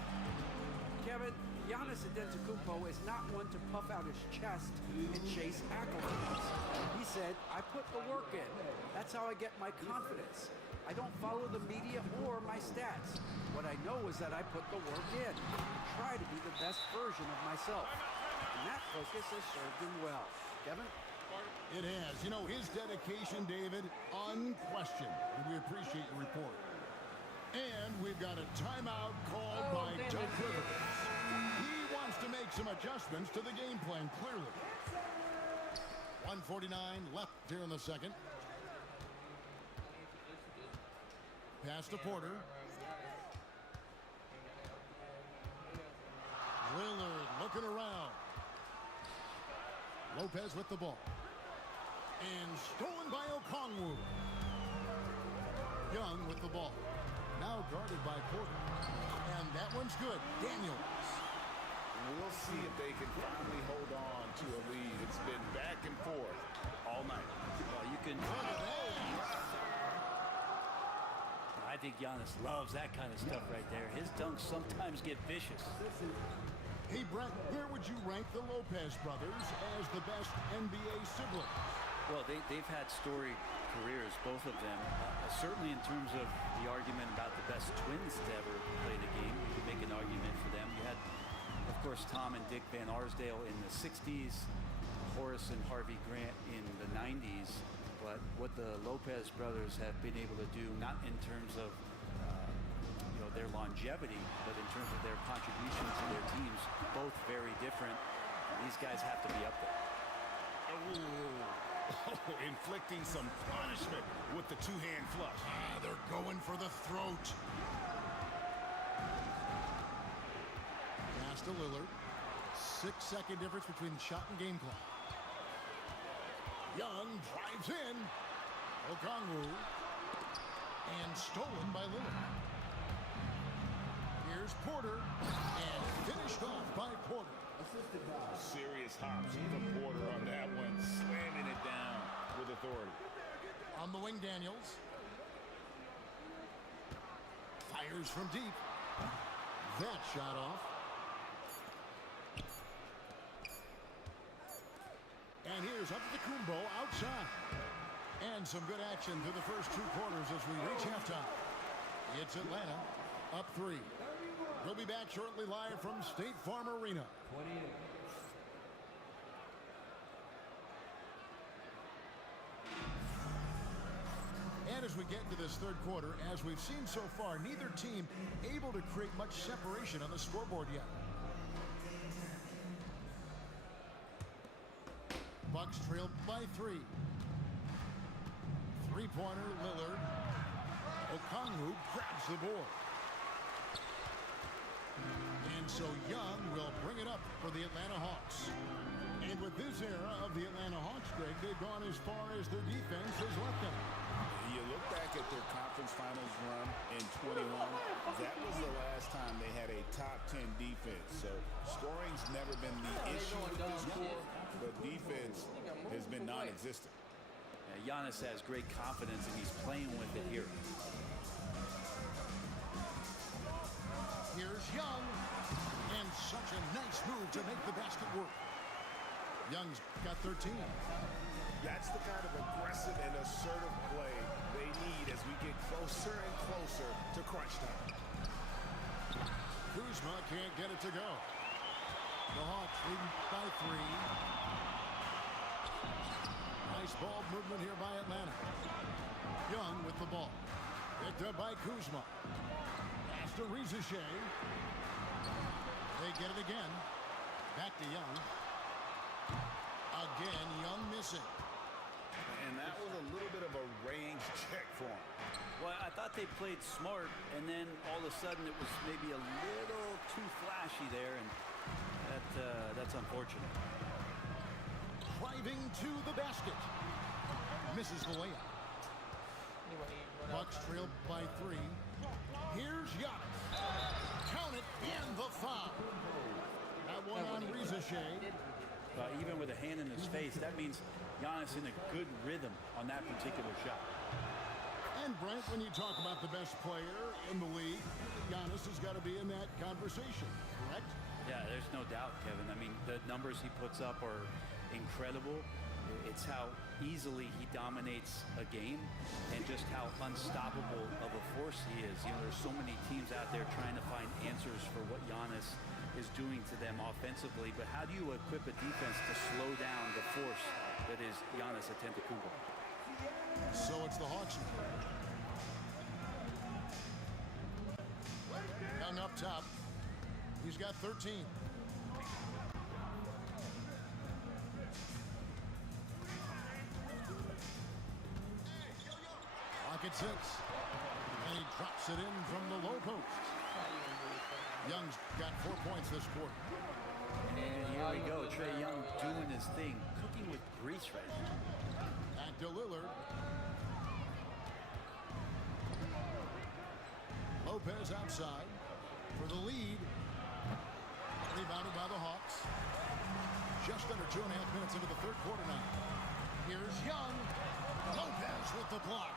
Kevin, Giannis Antetokounmpo is not one to puff out his chest and chase accolades. He said, I put the work in. That's how I get my confidence. I don't follow the media or my stats. What I know is that I put the work in and try to be the best version of myself. And that focus has served him well. Kevin? It has. You know, his dedication, David, unquestioned. And we appreciate your report. And we've got a timeout called by Doug Rivers. He wants to make some adjustments to the game plan, clearly. 1:49 left here in the second. Pass to Porter. Lillard looking around. Lopez with the ball. And stolen by Okongwu. Young with the ball. Now guarded by Porter. And that one's good. Daniels. We'll see if they can finally hold on to a lead. It's been back and forth all night. Well, you can... I think Giannis loves that kind of stuff right there. His dunks sometimes get vicious. Hey, Brent, where would you rank the Lopez brothers as the best NBA siblings? Well, they've had storied careers, both of them. Certainly in terms of the argument about the best twins to ever play the game, you could make an argument for them. You had, of course, Tom and Dick Van Arsdale in the 60s, Horace and Harvey Grant in the 90s. But what the Lopez brothers have been able to do, not in terms of their longevity, but in terms of their contribution to their teams, both very different. These guys have to be up there. Inflicting some punishment with the two-hand flush. They're going for the throat. Pass to Lillard. 6-second difference between the shot and game clock. Young drives in. Okongwu. And stolen by Lillard. Here's Porter. And finished off by Porter. Serious hops from Porter on that one, slamming it down with authority. On the wing, Daniels. Fires from deep. That shot off. And here's Antetokounmpo outside. And some good action through the first 2 quarters as we reach halftime. It's Atlanta up 3. We'll be back shortly live from State Farm Arena. 28. And as we get into this third quarter, as we've seen so far, neither team able to create much separation on the scoreboard yet. Bucks trail by 3. Three-pointer, Lillard. Okongwu grabs the board. And so Young will bring it up for the Atlanta Hawks. And with this era of the Atlanta Hawks, Greg, they've gone as far as their defense has left them. You look back at their conference finals run in 21, that was the last time they had a top 10 defense. So scoring's never been the issue with this core, but defense has been non-existent. Giannis has great confidence and he's playing with it here. Here's Young. And such a nice move to make the basket work. Young's got 13. That's the kind of aggressive and assertive play they need as we get closer and closer to crunch time. Kuzma can't get it to go. The Hawks leading by 3. Nice ball movement here by Atlanta. Young with the ball. Picked up by Kuzma. Pass to to Reza Shea. They get it again. Back to Young. Again, Young missing. And that was a little bit of a range check for him. Well, I thought they played smart, and then all of a sudden it was maybe a little too flashy there, and that's unfortunate. Driving to the basket. Misses the layup. Bucks trail by 3. Here's Giannis. Count it, and the foul. That one on Reza Shea. Even with a hand in his face, that means Giannis in a good rhythm on that particular shot. And Brent, when you talk about the best player in the league, Giannis has got to be in that conversation, correct? Yeah, there's no doubt, Kevin. I mean, the numbers he puts up are incredible. It's how easily he dominates a game and just how unstoppable of a force he is. You know, there's so many teams out there trying to find answers for what Giannis is doing to them offensively, but how do you equip a defense to slow down the force that is Giannis Antetokounmpo? So it's the Hawks. Young up top. He's got 13. Clock at 6. And he drops it in from the low post. Young's got 4 points this quarter. And here we go. Trae Young doing his thing, cooking with grease right now. Back to Lillard. Lopez outside for the lead. Rebounded by the Hawks. Just under 2.5 minutes into the third quarter now. Here's Young. Lopez with the block.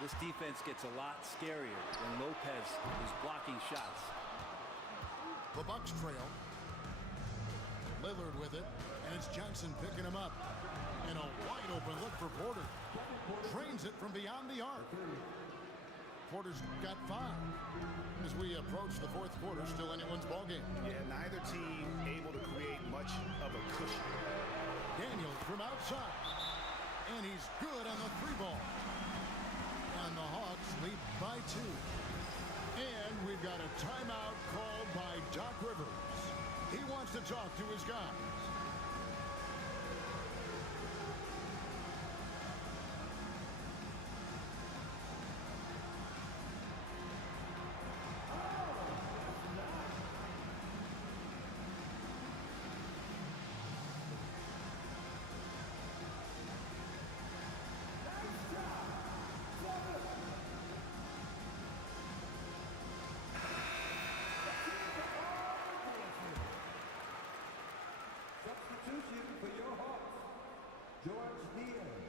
This defense gets a lot scarier when Lopez is blocking shots. The Bucks trail. Lillard with it, and it's Johnson picking him up. And a wide open look for Porter. Trains it from beyond the arc. Porter's got 5. As we approach the fourth quarter, still anyone's ballgame. Yeah, neither team able to create much of a cushion. Daniel from outside. And he's good on the 3-ball. And the Hawks lead by 2. And we've got a timeout called by Doc Rivers. He wants to talk to his guys.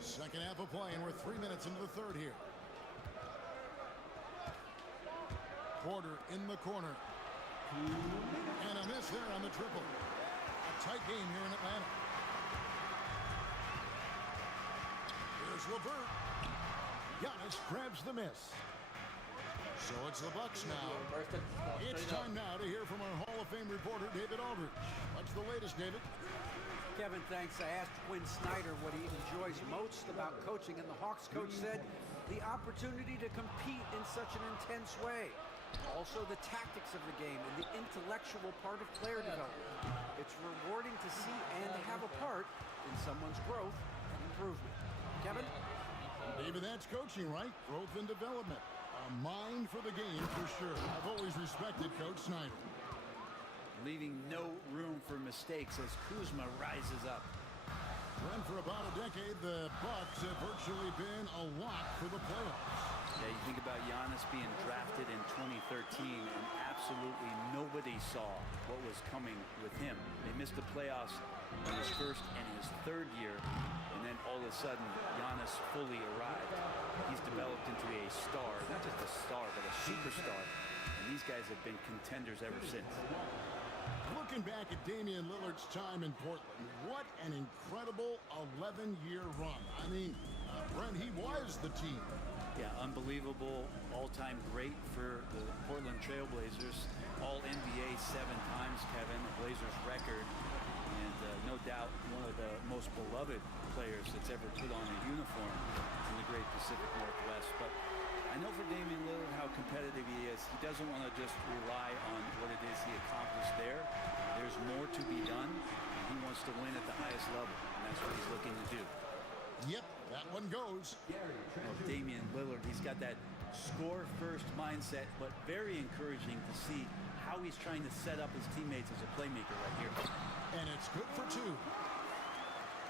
Second half of play, and we're 3 minutes into the third here. Porter in the corner. And a miss there on the triple. A tight game here in Atlanta. Here's LeVert. Giannis grabs the miss. So it's the Bucks now. It's time now to hear from our Hall of Fame reporter, David Aldridge. What's the latest, David? Kevin, thanks. I asked Quinn Snyder what he enjoys most about coaching, and the Hawks coach said the opportunity to compete in such an intense way. Also the tactics of the game and the intellectual part of player development. It's rewarding to see and have a part in someone's growth and improvement. Kevin? David, that's coaching, right? Growth and development. A mind for the game for sure. I've always respected Coach Snyder. Leaving no room for mistakes as Kuzma rises up. And for about a decade, the Bucks have virtually been a lock for the playoffs. Yeah, you think about Giannis being drafted in 2013, and absolutely nobody saw what was coming with him. They missed the playoffs in his first and his third year, and then all of a sudden, Giannis fully arrived. He's developed into a star, not just a star, but a superstar. And these guys have been contenders ever since. Looking back at Damian Lillard's time in Portland, what an incredible 11-year run. I mean, Brent, he was the team. Yeah, unbelievable, all-time great for the Portland Trail Blazers. All NBA 7 times, Kevin, the Blazers record. And no doubt one of the most beloved players that's ever put on a uniform in the great Pacific Northwest. But I know for Damian Lillard how competitive he is. He doesn't want to just rely on what it is he accomplished there. There's more to be done, and he wants to win at the highest level, and that's what he's looking to do. Yep, that one goes. Well, Damian Lillard, he's got that score-first mindset, but very encouraging to see how he's trying to set up his teammates as a playmaker right here. And it's good for 2.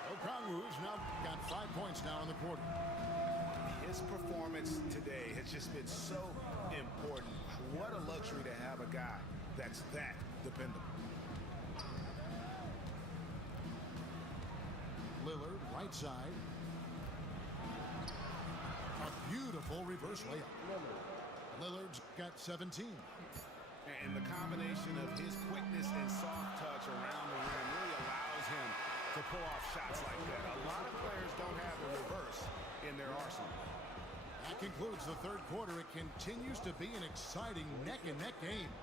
Okongwu's now got 5 points now in the quarter. His performance today has just been so important. What a luxury to have a guy that's that dependable. Lillard, right side. A beautiful reverse layup. Lillard's got 17. And the combination of his quickness and soft touch around the rim really allows him to pull off shots like that. A lot of players don't have the reverse in their arsenal. That concludes the third quarter. It continues to be an exciting neck-and-neck game.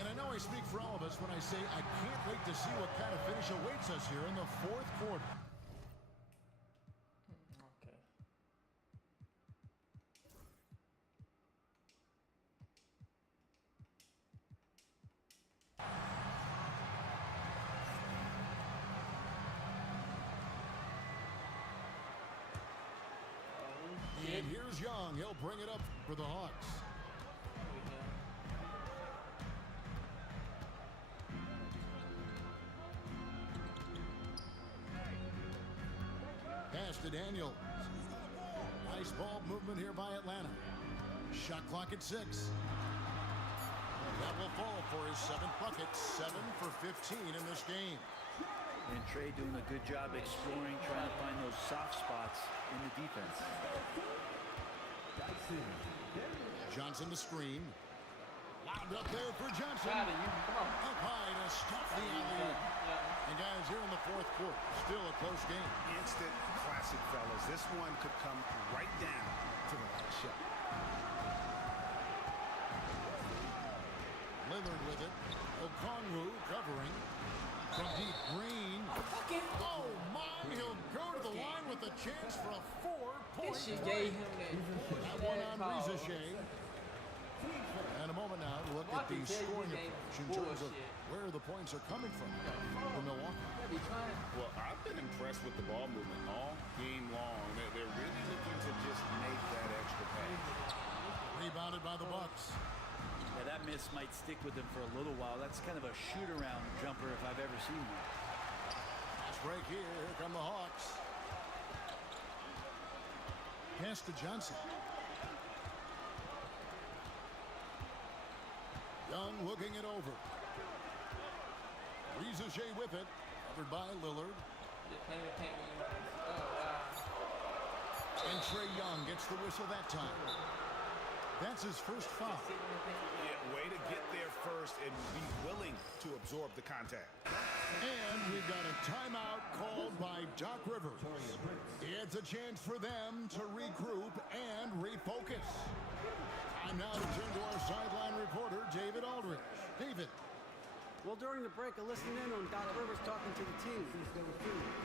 And I know I speak for all of us when I say I can't wait to see what kind of finish awaits us here in the fourth quarter. Okay. And here's Young. He'll bring it up for the Hawks. Pass to Daniels. Nice ball movement here by Atlanta. Shot clock at 6. That will fall for his 7th bucket. 7 for 15 in this game. And Trey doing a good job exploring, trying to find those soft spots in the defense. Johnson the screen. Wound up there for Johnson. Got it, come on. Up high to stuff the alley. And guys, here in the fourth quarter, still a close game. Instant classic, fellas. This one could come right down to the last shot. Lillard with it. Okongwu covering. From deep, Green. Oh my, he'll go to the line with a chance for a 4-point She play. gave him That one on Riza Shea. And a moment now to look at the scoring approach in terms of where the points are coming from for Milwaukee. Well, I've been impressed with the ball movement all game long. They're really looking to just make that extra pass. Rebounded by the Bucks. Yeah, that miss might stick with him for a little while. That's kind of a shoot-around jumper if I've ever seen one. Fast break here. Here come the Hawks. Pass to Johnson. Young looking it over. Riza Shea with it. Covered by Lillard. And Trae Young gets the whistle that time. That's his first foul. Yeah, way to get there first and be willing to absorb the contact. And we've got a timeout called by Doc Rivers. It's a chance for them to regroup and refocus. Time now to turn to our sideline reporter, David Aldridge. David. Well, during the break, I listened in on Doc Rivers talking to the team.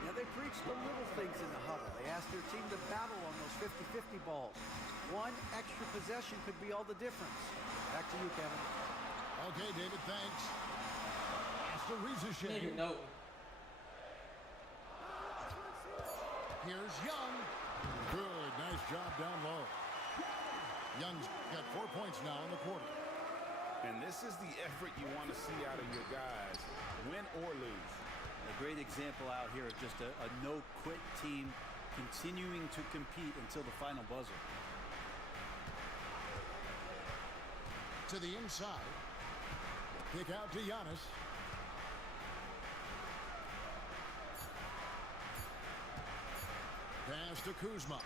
Now, they preached the little things in the huddle. They asked their team to battle on those 50-50 balls. One extra possession could be all the difference. Back to you, Kevin. Okay, David, thanks. That's the Riza Shea. No. Here's Young. Good, nice job down low. Young's got 4 points now in the quarter. And this is the effort you want to see out of your guys, win or lose. A great example out here of just a no-quit team continuing to compete until the final buzzer. To the inside. Kick out to Giannis. Pass to Kuzma.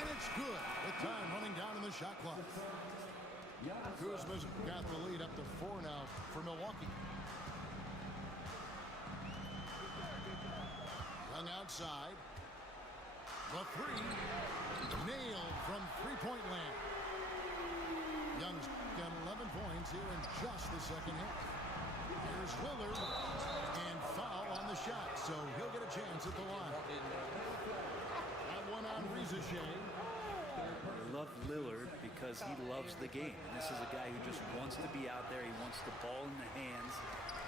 And it's good with time running down in the shot clock. Kuzma's got the lead up to 4 now for Milwaukee. Young outside. The 3. Nailed from three-point land. Young's got 11 points here in just the second half. Here's Lillard, and foul on the shot, so he'll get a chance at the line. That one on Rizachet. I love Lillard because he loves the game. This is a guy who just wants to be out there. He wants the ball in the hands,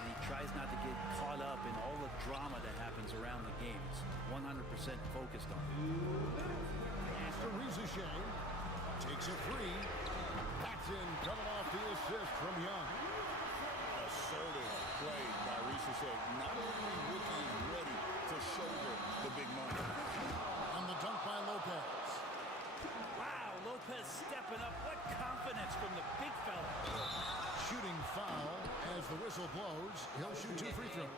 and he tries not to get caught up in all the drama that happens around the game. He's 100% focused on it. After Rizachet takes a three. Paxson coming off the assist from Young. Assertive play by Rizachet. Not only rookie is ready to shoulder the big moment. On the dunk by Lopez. Wow, Lopez stepping up. What confidence from the big fella. Shooting foul as the whistle blows. He'll shoot 2 free throws.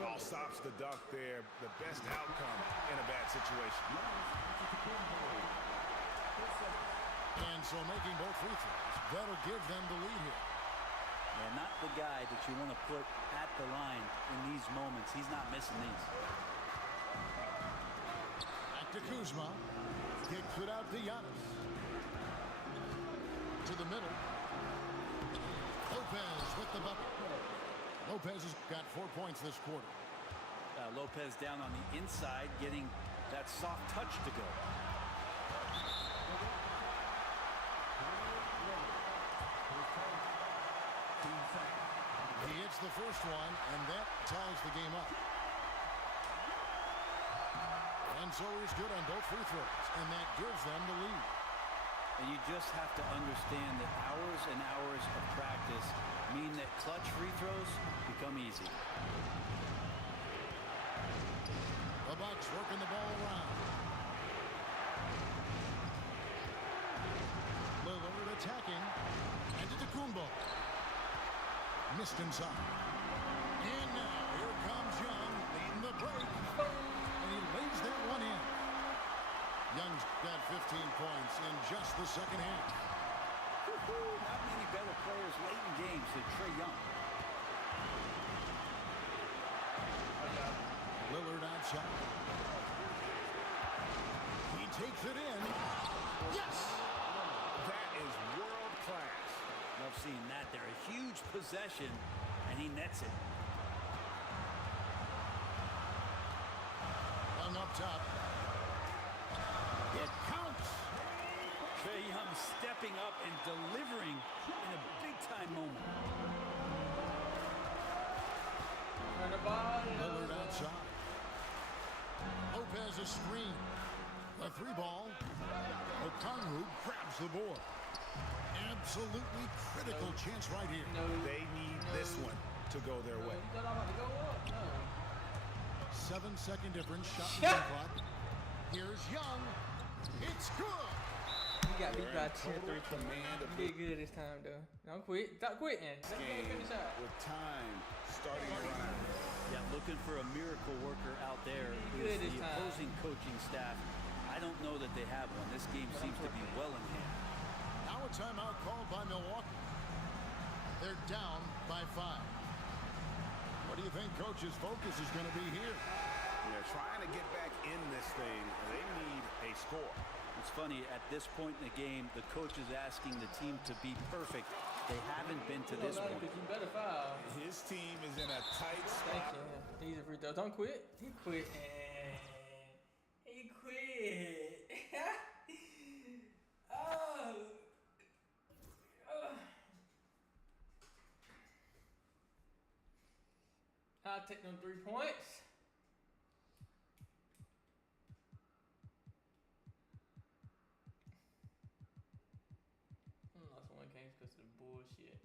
All stops the dunk there. The best outcome in a bad situation. And so making both free throws. That'll give them the lead here. Yeah, not the guy that you want to put at the line in these moments. He's not missing these. Back to Kuzma. Kicks it out to Giannis. To the middle. Lopez with the bucket. Lopez has got 4 points this quarter. Lopez down on the inside, getting that soft touch to go. He hits the first one, and that ties the game up. And so he's good on both free throws, and that gives them the lead. And you just have to understand that hours and hours of practice mean that clutch free throws become easy. The Bucks working the ball around. Lillard attacking. And to Kumbo. Missed inside. And now here comes Young leading the break. And he lays that one in. Young's got 15 points in just the second half. Not many better players late in games than Trae Young. Lillard outside. He takes it in. Yes! That is world class. Love seeing that there. A huge possession, and he nets it. Young up top. It counts. Trae Young stepping up and delivering in a big-time moment. Lillard outside. Lopez a screen. A 3-ball. Okongwu grabs the board. Absolutely critical chance right here. They need this one to go their way. 7-second difference. Shot in the clock. Here's Young. It's good. He got beat by They're in 2 or 3 total command of He did good this time, though. Don't quit. Stop quitting. Let me game finish out. with time starting to run out. Yeah, looking for a miracle worker out there Good is this the time. opposing coaching staff. I don't know that they have one. This game seems to be well in hand. Now a timeout called by Milwaukee. They're down by 5. What do you think coach's focus is going to be here? They're trying to get back in this thing. They need a score. It's funny, at this point in the game, the coach is asking the team to be perfect. They haven't been to this point. You better foul. His team is in a tight Thank spot. you. Easy free throw. Don't quit. He quit. He quit. Oh. I'll take them 3 points. Lost one game because of the bullshit.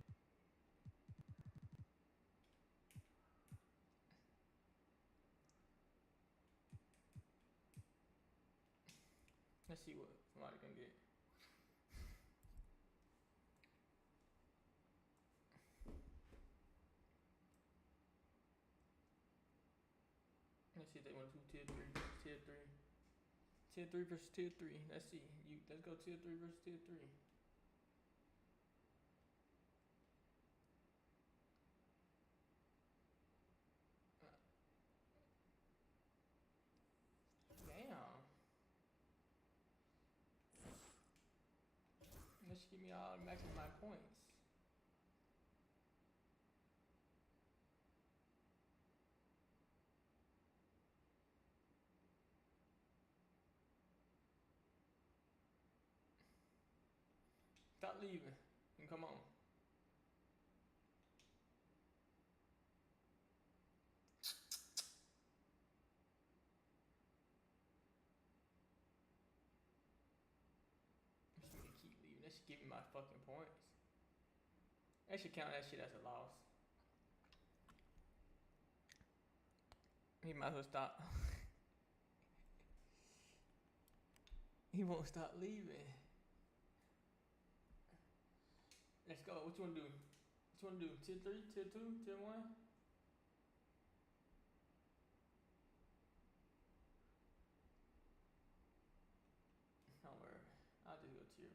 Let's see what somebody can get. Let's see if they want to do tier 3 versus tier 3. Tier 3 versus tier 3. Let's see. Let's go tier 3 versus tier 3. Damn. Let's keep me all maxing my points. Stop leaving and come on. Keep leaving. That should give me my fucking points. That should count that shit as a loss. He might as well stop. He won't stop leaving. Let's go. What you wanna do? What you wanna do? Tier 3, tier 2, tier 1? Don't worry. I'll just go tier.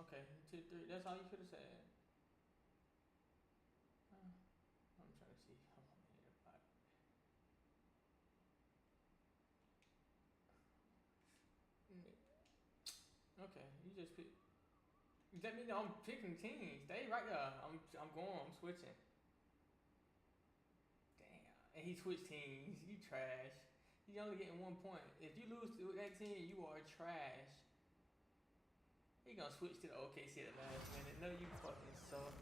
Okay, tier 3. That's all you could have said. I'm trying to see how I'm here. Okay, you just pick. That means I'm picking teams. Stay right there. I'm switching. Damn. And he switched teams. You trash. He's only getting 1 point. If you lose to that team, you are trash. He gonna switch to the OKC at the last minute. No, you fucking suck.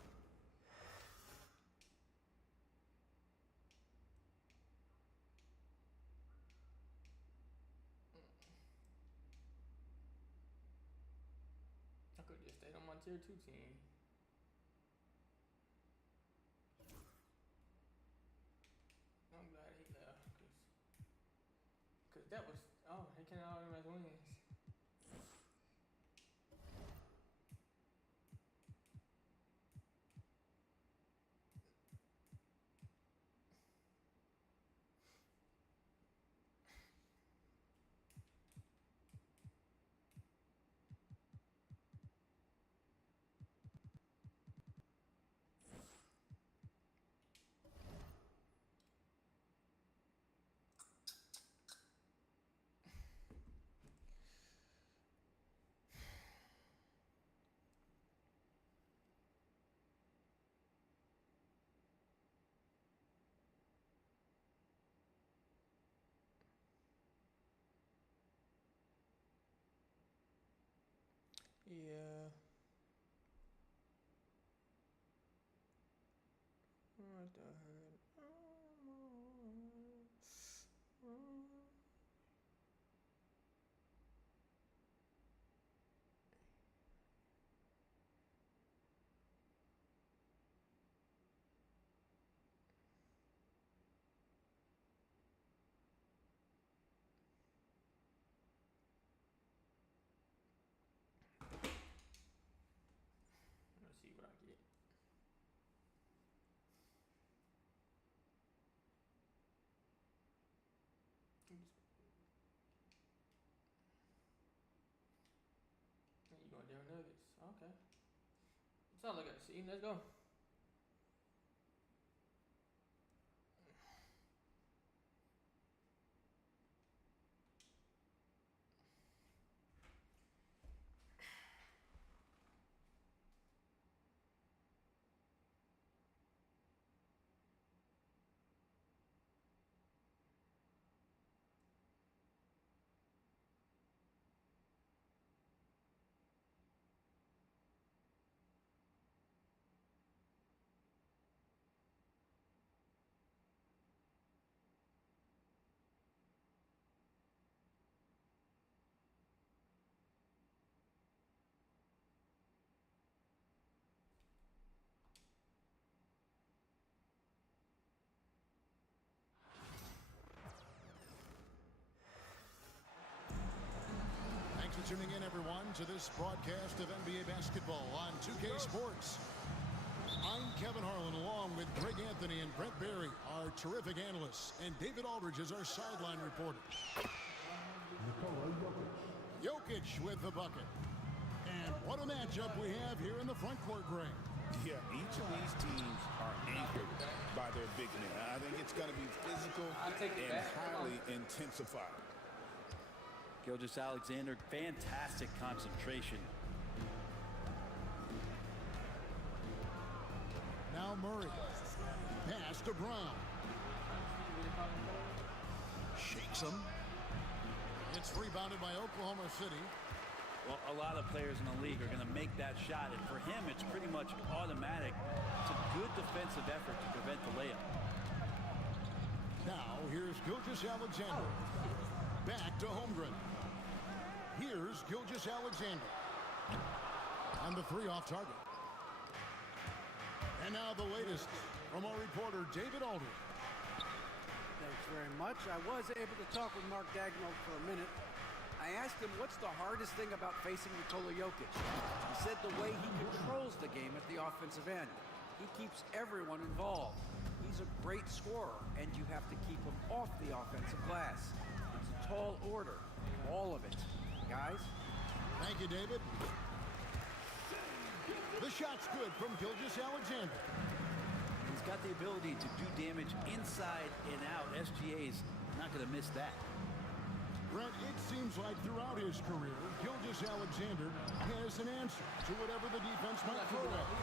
I could just stay on my tier 2 team. I'm glad he left, cause that was, oh, he can't all them as wins. Yeah. What the hell? Let's see what I get. You going Denver Nuggets? Okay. That's all I got to see. Let's go. Thanks for tuning in, everyone, to this broadcast of NBA basketball on 2K Sports. I'm Kevin Harlan, along with Greg Anthony and Brent Barry, our terrific analysts, and David Aldridge is our sideline reporter. Jokic with the bucket. And what a matchup we have here in the front court, Greg. Yeah, each of these teams are anchored by their big men. I think it's going to be physical and highly intensified. Gilgeous-Alexander, fantastic concentration. Now Murray. Pass to Brown. Shakes him. It's rebounded by Oklahoma City. Well, a lot of players in the league are going to make that shot, and for him, it's pretty much automatic. It's a good defensive effort to prevent the layup. Now, here's Gilgeous-Alexander. Back to Holmgren. Here's Gilgeous-Alexander. And the three off target. And now the latest from our reporter, David Aldridge. Thanks very much. I was able to talk with Mark Daigneault for a minute. I asked him what's the hardest thing about facing Nikola Jokic. He said the way he controls the game at the offensive end. He keeps everyone involved. He's a great scorer, and you have to keep him off the offensive glass. It's a tall order, all of it. Guys? Thank you, David. The shot's good from Gilgeous-Alexander. He's got the ability to do damage inside and out. SGA's not going to miss that. Brent, it seems like throughout his career, Gilgeous-Alexander has an answer to whatever the defense might throw at him.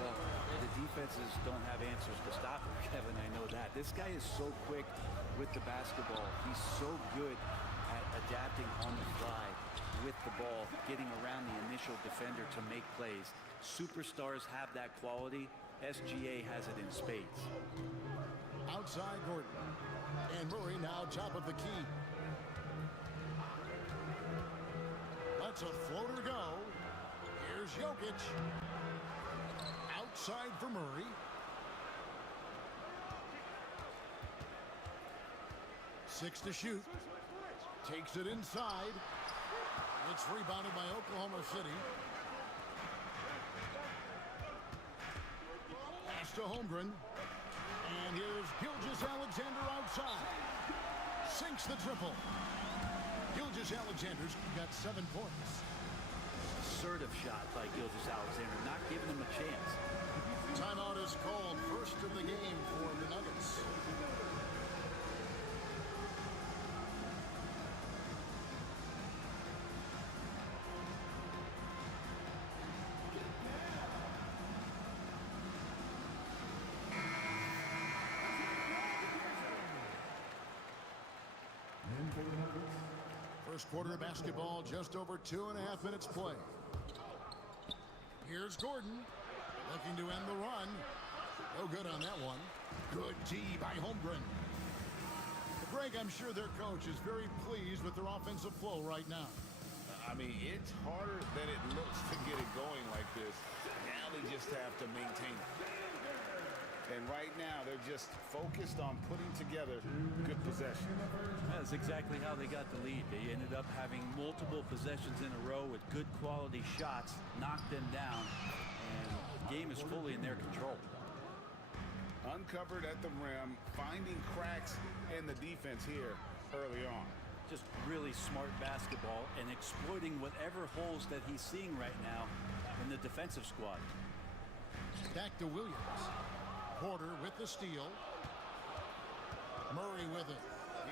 Well, the defenses don't have answers to stop him, Kevin. I know that. This guy is so quick with the basketball. He's so good at adapting on the fly with the ball, getting around the initial defender to make plays. Superstars have that quality. SGA has it in spades. Outside Gordon. And Murray now top of the key. Let's a floater go. Here's Jokic. Outside for Murray. 6 to shoot. Takes it inside. It's rebounded by Oklahoma City. Pass to Holmgren. And here's Gilgeous-Alexander outside. Sinks the triple. Gilgeous-Alexander's got 7 points. Assertive shot by Gilgeous-Alexander, not giving him a chance. Timeout is called, first of the game for the Nuggets. First quarter of basketball, just over 2.5 minutes play. Here's Gordon, looking to end the run. No good on that one. Good D by Holmgren. Greg, I'm sure their coach is very pleased with their offensive flow right now. I mean, it's harder than it looks to get it going like this. Now they just have to maintain it. And right now, they're just focused on putting together good possession. That's exactly how they got the lead. They ended up having multiple possessions in a row with good quality shots, knocked them down, and the game is fully in their control. Uncovered at the rim, finding cracks in the defense here early on. Just really smart basketball and exploiting whatever holes that he's seeing right now in the defensive squad. Back to Williams. Porter with the steal. Murray with it.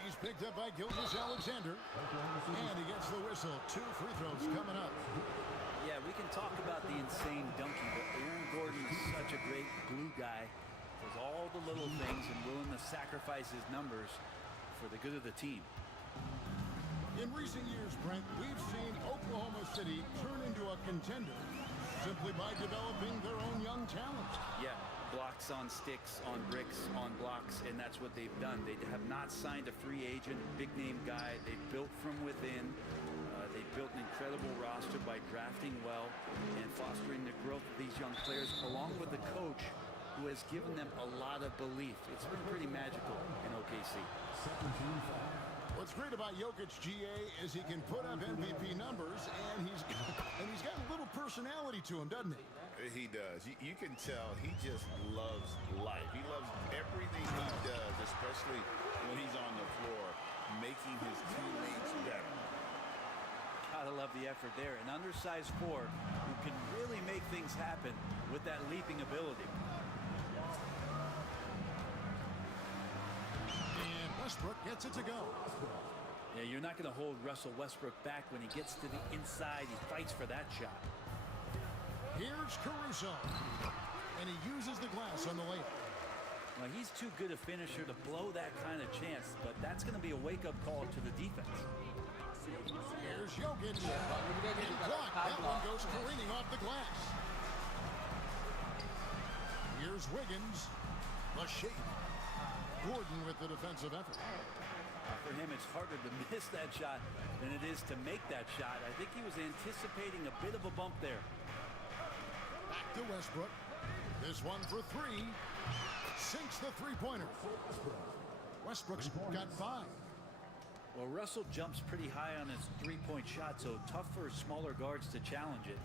He's picked up by Gilgeous-Alexander. And he gets the whistle. 2 free throws coming up. Yeah, we can talk about the insane dunking, but Aaron Gordon is such a great glue guy. Does all the little things and willing to sacrifice his numbers for the good of the team. In recent years, Brent, we've seen Oklahoma City turn into a contender simply by developing their own young talent. Yeah. Blocks on sticks, on bricks, on blocks, and that's what they've done. They have not signed a free agent, big-name guy. They built from within. They built an incredible roster by drafting well and fostering the growth of these young players, along with the coach who has given them a lot of belief. It's been pretty magical in OKC. What's great about Jokic, GA, is he can put up MVP numbers, and he's got a little personality to him, doesn't he? He does. You can tell he just loves life. He loves everything he does, especially when he's on the floor, making his teammates better. Gotta love the effort there. An undersized 4 who can really make things happen with that leaping ability. And Westbrook gets it to go. Yeah, you're not going to hold Russell Westbrook back when he gets to the inside. He fights for that shot. Here's Caruso. And he uses the glass on the layup. Well, he's too good a finisher to blow that kind of chance, but that's going to be a wake-up call to the defense. Here's Jokic. And blocked. That one goes careening off the glass. Here's Wiggins. The shape. Gordon with the defensive effort. For him, it's harder to miss that shot than it is to make that shot. I think he was anticipating a bit of a bump there. Back to Westbrook. This one for three. Sinks the three-pointer. Westbrook's got 5. Well, Russell jumps pretty high on his three-point shot, so tough for smaller guards to challenge it.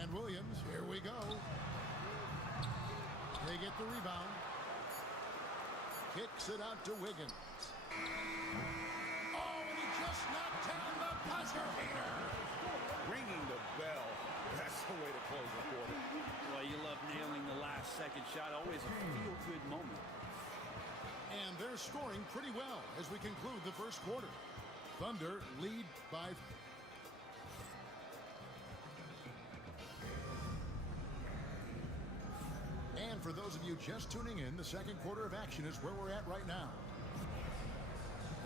And Williams, here we go. They get the rebound. Kicks it out to Wiggins. Oh, and he just knocked down the buzzer beater. Ringing the bell. That's the way to close the quarter. Well, you love nailing the last second shot. Always a feel-good moment. And they're scoring pretty well as we conclude the first quarter. Thunder lead by... And for those of you just tuning in, the second quarter of action is where we're at right now.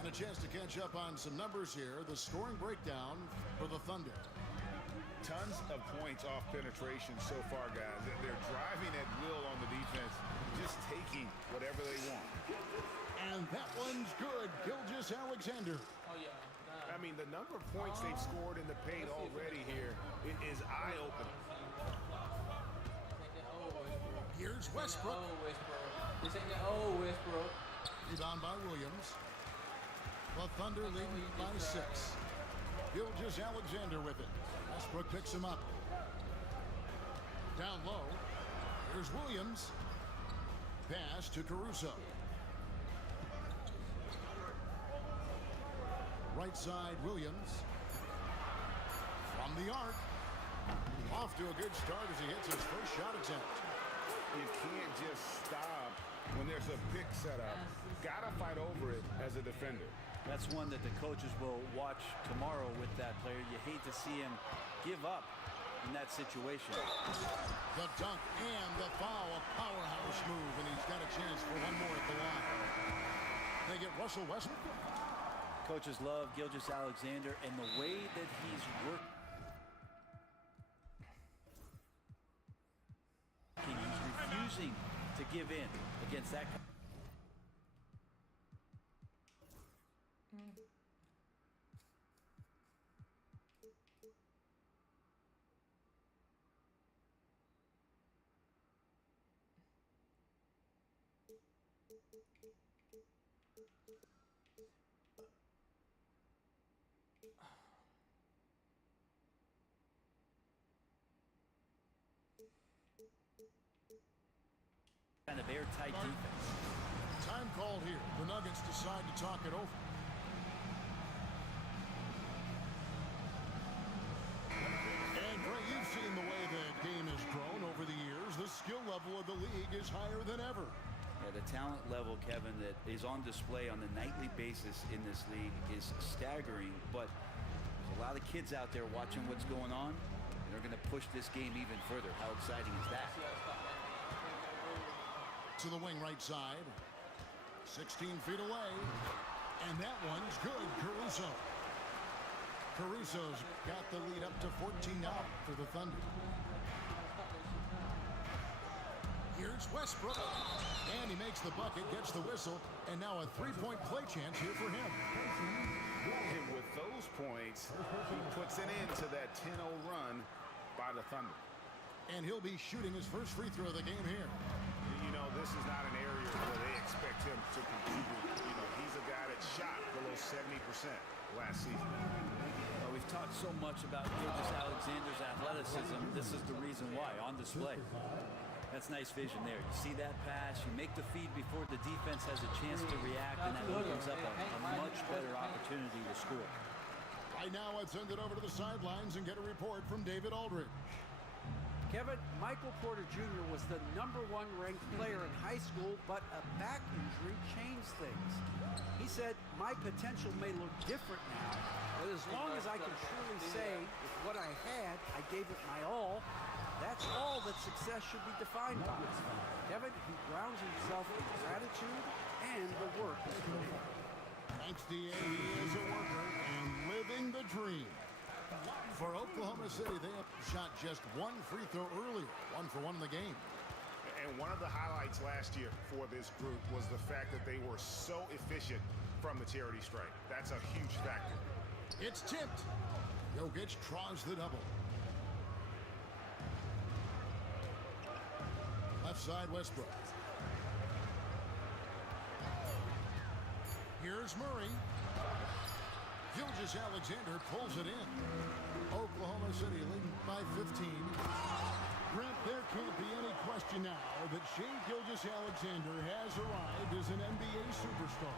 And a chance to catch up on some numbers here. The scoring breakdown for the Thunder. Tons of points off penetration so far, guys. They're driving at will on the defense, just taking whatever they want. And that one's good. Gilgeous-Alexander. Oh, yeah. Nah. I mean, the number of points they've scored in the paint already here, it is eye-opening. Here's Westbrook. This ain't the old Westbrook. Rebound by Williams. The Thunder leading by 6. Gilgeous-Alexander with it. Westbrook picks him up. Down low. Here's Williams. Pass to Caruso. Right side, Williams. From the arc. Off to a good start as he hits his first shot attempt. You can't just stop when there's a pick set up. Gotta fight over it as a defender. That's one that the coaches will watch tomorrow with that player. You hate to see him give up in that situation. The dunk and the foul, a powerhouse move, and he's got a chance for one more at the line. They get Russell Westbrook. Coaches love Gilgeous-Alexander and the way that he's worked. He's refusing to give in against that. Kind of airtight defense. Time called here. The Nuggets decide to talk it over. And Gray, you've seen the way the game has grown over the years. The skill level of the league is higher than ever. Yeah, the talent level, Kevin, that is on display on a nightly basis in this league is staggering. But there's a lot of kids out there watching what's going on. And they're going to push this game even further. How exciting is that? To the wing right side. 16 feet away. And that one's good. Caruso. Caruso's got the lead up to 14 out for the Thunder. Here's Westbrook. And he makes the bucket, gets the whistle, and now a three-point play chance here for him. And with those points, he puts an end to that 10-0 run by the Thunder. And he'll be shooting his first free throw of the game here. You know, this is not an area where they expect him to contribute. You know, he's a guy that shot below 70% last season. Well, we've talked so much about Gilgeous-Alexander's athleticism. This is the reason why, on display. That's nice vision there. You see that pass, you make the feed before the defense has a chance to react, and that opens up a much better opportunity to score. Right now, let's send it over to the sidelines and get a report from David Aldridge. Kevin, Michael Porter Jr. was the #1 ranked player in high school, but a back injury changed things. He said, my potential may look different now, but as long as I can truly say with what I had, I gave it my all, that's all that success should be defined by. Kevin, he grounds himself in gratitude and the work he's put in. Thanks, D.A. He is a worker and living the dream. For Oklahoma City, they have shot just one free throw earlier, 1 for 1 in the game. And one of the highlights last year for this group was the fact that they were so efficient from the charity stripe. That's a huge factor. It's tipped. Jokic draws the double. Left side, Westbrook. Here's Murray. Gilgeous-Alexander pulls it in. Oklahoma City leading by 15. Brent, there can't be any question now that Shai Gilgeous-Alexander has arrived as an NBA superstar.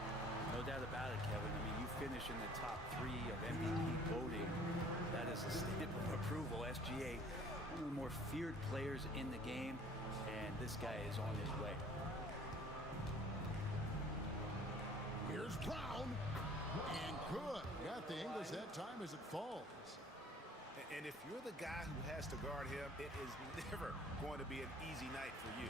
No doubt about it, Kevin. I mean, you finish in the top 3 of MVP voting. That is a stamp of approval. SGA, one of the more feared players in the game, and this guy is on his way. Here's Brown. And good. Got the English that time as it falls. And if you're the guy who has to guard him, it is never going to be an easy night for you.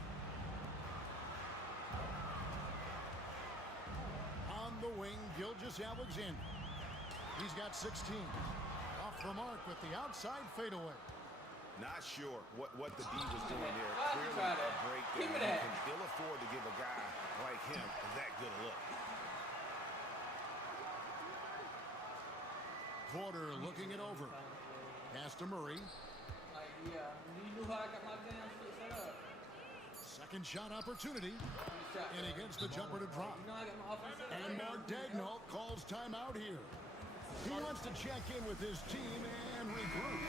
On the wing, Gilgeous-Alexander. He's got 16. Off the mark with the outside fadeaway. Not sure what the D was doing there. Clearly a breakdown. You can ill afford to give a guy like him that good a look. Porter looking it over. Pass to Murray. Like, yeah, you knew how I got my damn shit set up. Second shot opportunity. And he gets the jumper to drop. You know I got my offense set up. And Mark Daigneault calls timeout here. He wants to check in with his team and regroup.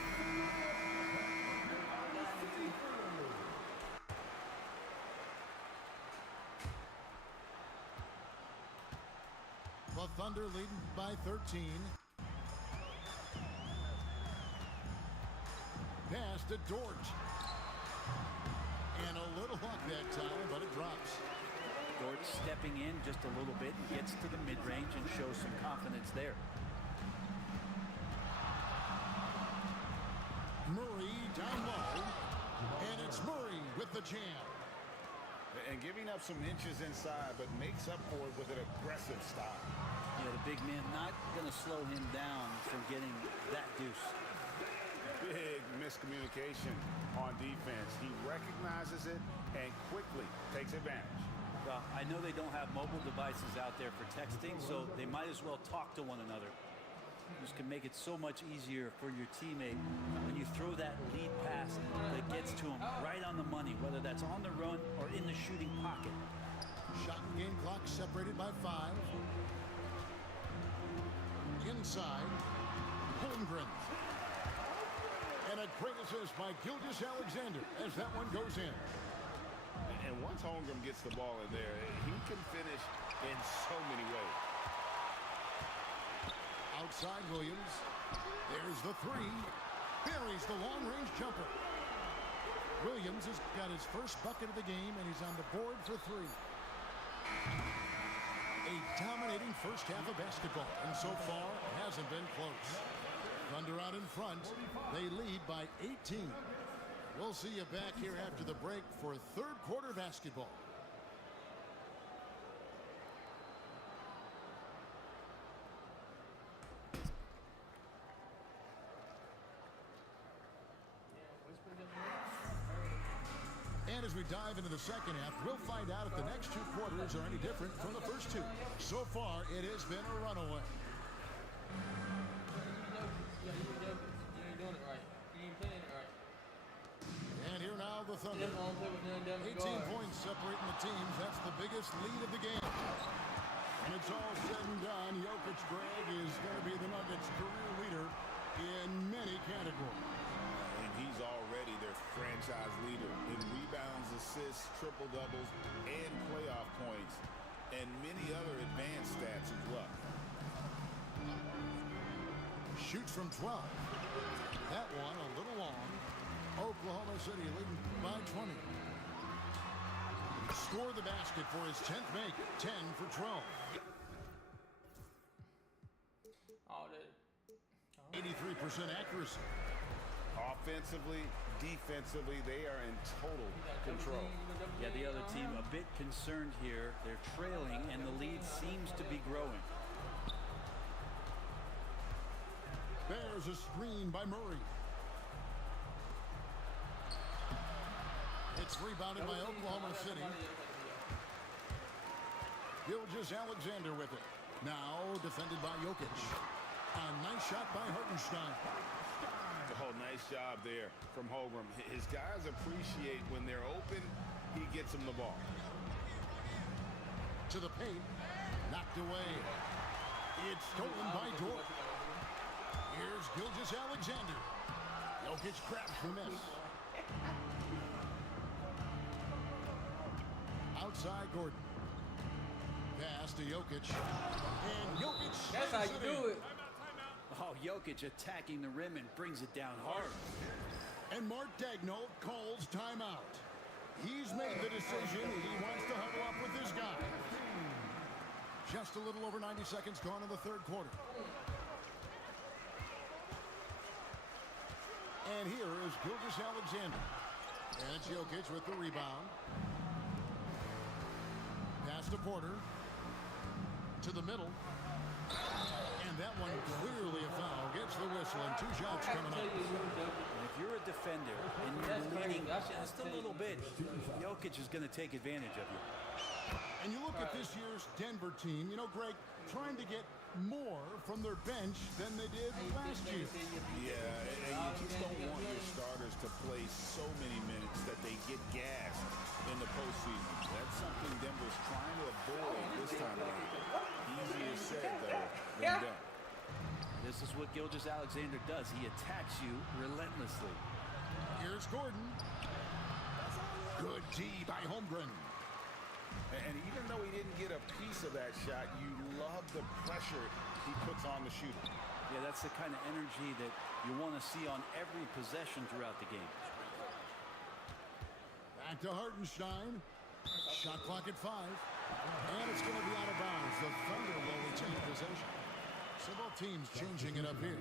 The Thunder leading by 13. Pass to Dort. And a little luck that time, but it drops. Dort stepping in just a little bit and gets to the mid-range and shows some confidence there. Murray down low. And it's Murray with the jam. And giving up some inches inside, but makes up for it with an aggressive stop. Yeah, the big man not going to slow him down from getting that deuce. Big miscommunication on defense. He recognizes it and quickly takes advantage. Well, I know they don't have mobile devices out there for texting, so they might as well talk to one another. This can make it so much easier for your teammate when you throw that lead pass that gets to him right on the money, whether that's on the run or in the shooting pocket. Shot and game clock separated by 5. Inside, Holmgren. And a great assist by Gilgeous-Alexander as that one goes in. And once Holmgren gets the ball in there, he can finish in so many ways. Outside Williams. There's the 3. Buries the long-range jumper. Williams has got his first bucket of the game, and he's on the board for 3. A dominating first half of basketball, and so far hasn't been close. Thunder out in front. They lead by 18. We'll see you back here after the break for third quarter basketball. And as we dive into the second half, we'll find out if the next 2 quarters are any different from the first 2. So far, it has been a runaway. You ain't doing it right. You ain't playing it right. And here now the Thunder. 18 points separating the teams. That's the biggest lead of the game. When it's all said and done, Jokic, Greg, is going to be the Nuggets' career leader in many categories. And he's already their franchise leader in rebounds, assists, triple-doubles, and playoff points, and many other advanced stats as well. shoots from 12. That one a little long. Oklahoma City leading by 20. Score the basket for his 10th make. 10 for 12. All that. 83% accuracy. Offensively, defensively, they are in total control. Yeah, the other team a bit concerned here. They're trailing, and the lead seems to be growing. There's a screen by Murray. It's rebounded by Oklahoma City. Gilgeous-Alexander with it. Now defended by Jokic. A nice shot by Hartenstein. Oh, nice job there from Holmgren. His guys appreciate when they're open, he gets them the ball. To the paint. Knocked away. It's stolen by Dort. Here's Gilgeous-Alexander. Jokic grabs the miss. Outside Gordon. Pass to Jokic. And Jokic. That's how you do it. Oh, Jokic attacking the rim and brings it down hard. And Mark Daigneault calls timeout. He's made the decision. He wants to huddle up with his guy. Just a little over 90 seconds gone in the third quarter. And here is Gilgeous-Alexander. And it's Jokic with the rebound. Pass to Porter. To the middle. And that one clearly a foul. Gets the whistle and 2 shots coming up. And if you're a defender and you're leading just a little bit, Jokic is going to take advantage of you. And you look at this year's Denver team, you know, Greg, trying to get more from their bench than they did last year. Yeah, and you just don't want your starters to play so many minutes that they get gassed in the postseason. That's something Denver's trying to avoid this time around. Easier said, though, than done. This is what Gilgeous-Alexander does. He attacks you relentlessly. Here's Gordon. Good D by Holmgren. And even though he didn't get a piece of that shot, you love the pressure he puts on the shooter. Yeah, that's the kind of energy that you want to see on every possession throughout the game. Back to Hartenstein. Shot clock at 5. And it's going to be out of bounds. The Thunder will retain possession. So both teams changing it up here.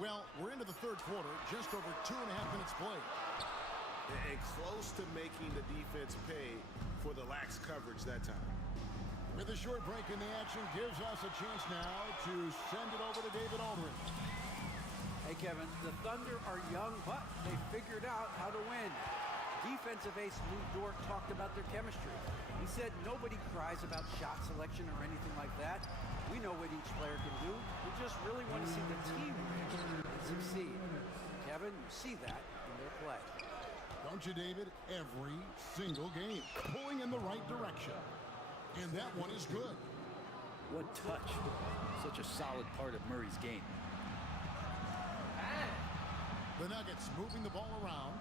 Well, we're into the third quarter. Just over 2.5 minutes played. And close to making the defense pay for the lax coverage that time. With a short break in the action, gives us a chance now to send it over to David Aldridge. Hey, Kevin, the Thunder are young, but they figured out how to win. Defensive ace Lou Dort talked about their chemistry. He said nobody cries about shot selection or anything like that. We know what each player can do. We just really want to see the team win and succeed. Kevin, you see that in their play. Don't you, David? Every single game. Pulling in the right direction. And that one is good. What touch. Such a solid part of Murray's game. The Nuggets moving the ball around.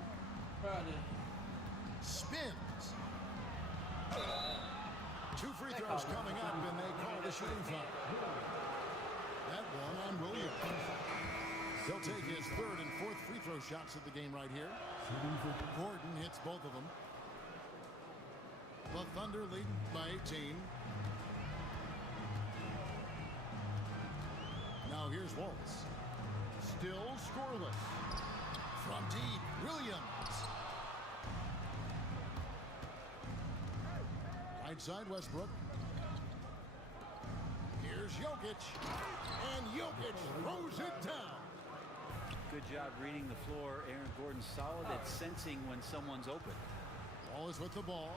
Spins. 2 free throws coming up, and they call the shooting foul. That one on Williams. He'll take his 3rd and 4th free throw shots of the game right here. Gordon hits both of them. The Thunder leading by 18. Now here's Waltz. Still scoreless. From deep, Williams. Right side, Westbrook. Here's Jokic. And Jokic throws it down. Good job reading the floor. Aaron Gordon solid at sensing when someone's open. Ball is with the ball.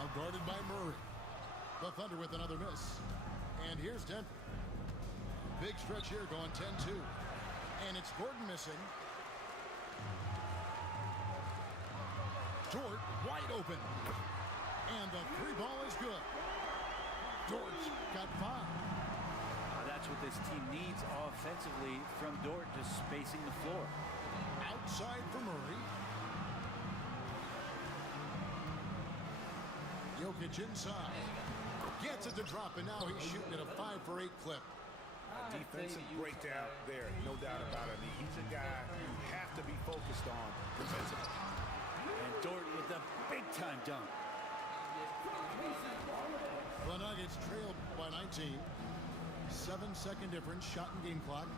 Out guarded by Murray. The Thunder with another miss. And here's Denver. Big stretch here going 10-2. And it's Gordon missing. Dort wide open. And the 3 ball is good. Dort's got 5. That's what this team needs offensively from Dort, just spacing the floor. Outside for Murray. Jokic inside. Gets it to drop, and now he's shooting at a 5 for 8 clip. A defensive breakdown there, no doubt about it. I mean, he's a guy you have to be focused on defensively. And Dort with a big-time dunk. The Nuggets trailed by 19. 7-second difference, shot and game clock.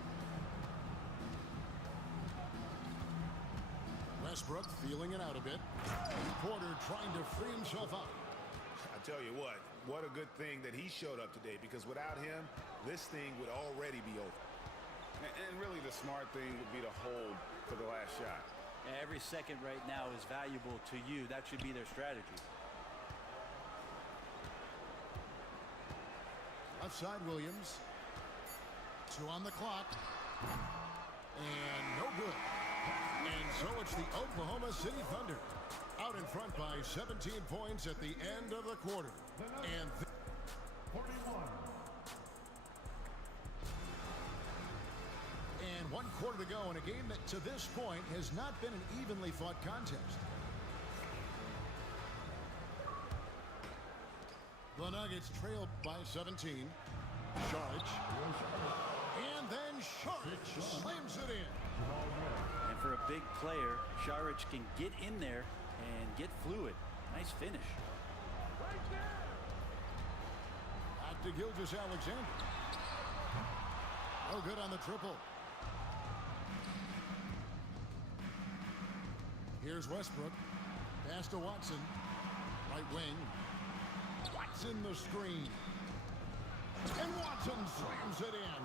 Westbrook feeling it out a bit. Porter trying to free himself up. I tell you what a good thing that he showed up today, because without him, this thing would already be over. And really the smart thing would be to hold for the last shot. Every second right now is valuable to you. That should be their strategy. Outside Williams. 2 on the clock. And no good. And so it's the Oklahoma City Thunder out in front by 17 points at the end of the quarter. And 41. And 1 quarter to go in a game that to this point has not been an evenly fought contest. The Nuggets trail by 17. Šarić. And then Šarić slams it in. And for a big player, Šarić can get in there and get fluid. Nice finish. Back to Gilgeous-Alexander. No good on the triple. Here's Westbrook. Pass to Watson. Right wing. Watson the screen. And Watson slams it in.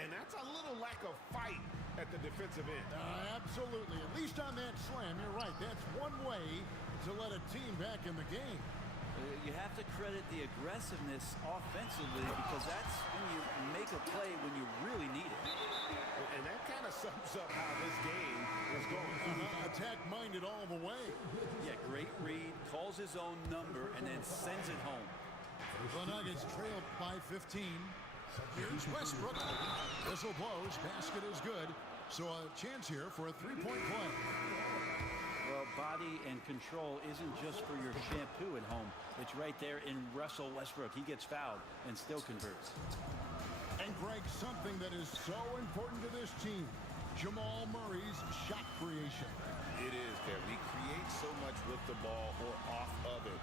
And that's a little lack of fight at the defensive end. Absolutely. At least on that slam, you're right. That's one way to let a team back in the game. You have to credit the aggressiveness offensively, because that's when you make a play when you really need it. And that kind of sums up how this game is going. Attack-minded all the way. Yeah, great read, calls his own number, and then sends it home. The Nuggets trail by 15. Here's Westbrook. Whistle blows. Basket is good. So a chance here for a three-point play. Well, body and control isn't just for your shampoo at home. It's right there in Russell Westbrook. He gets fouled and still converts. And Greg, something that is so important to this team, Jamal Murray's shot creation. It is, Kevin. He creates so much with the ball or off of it.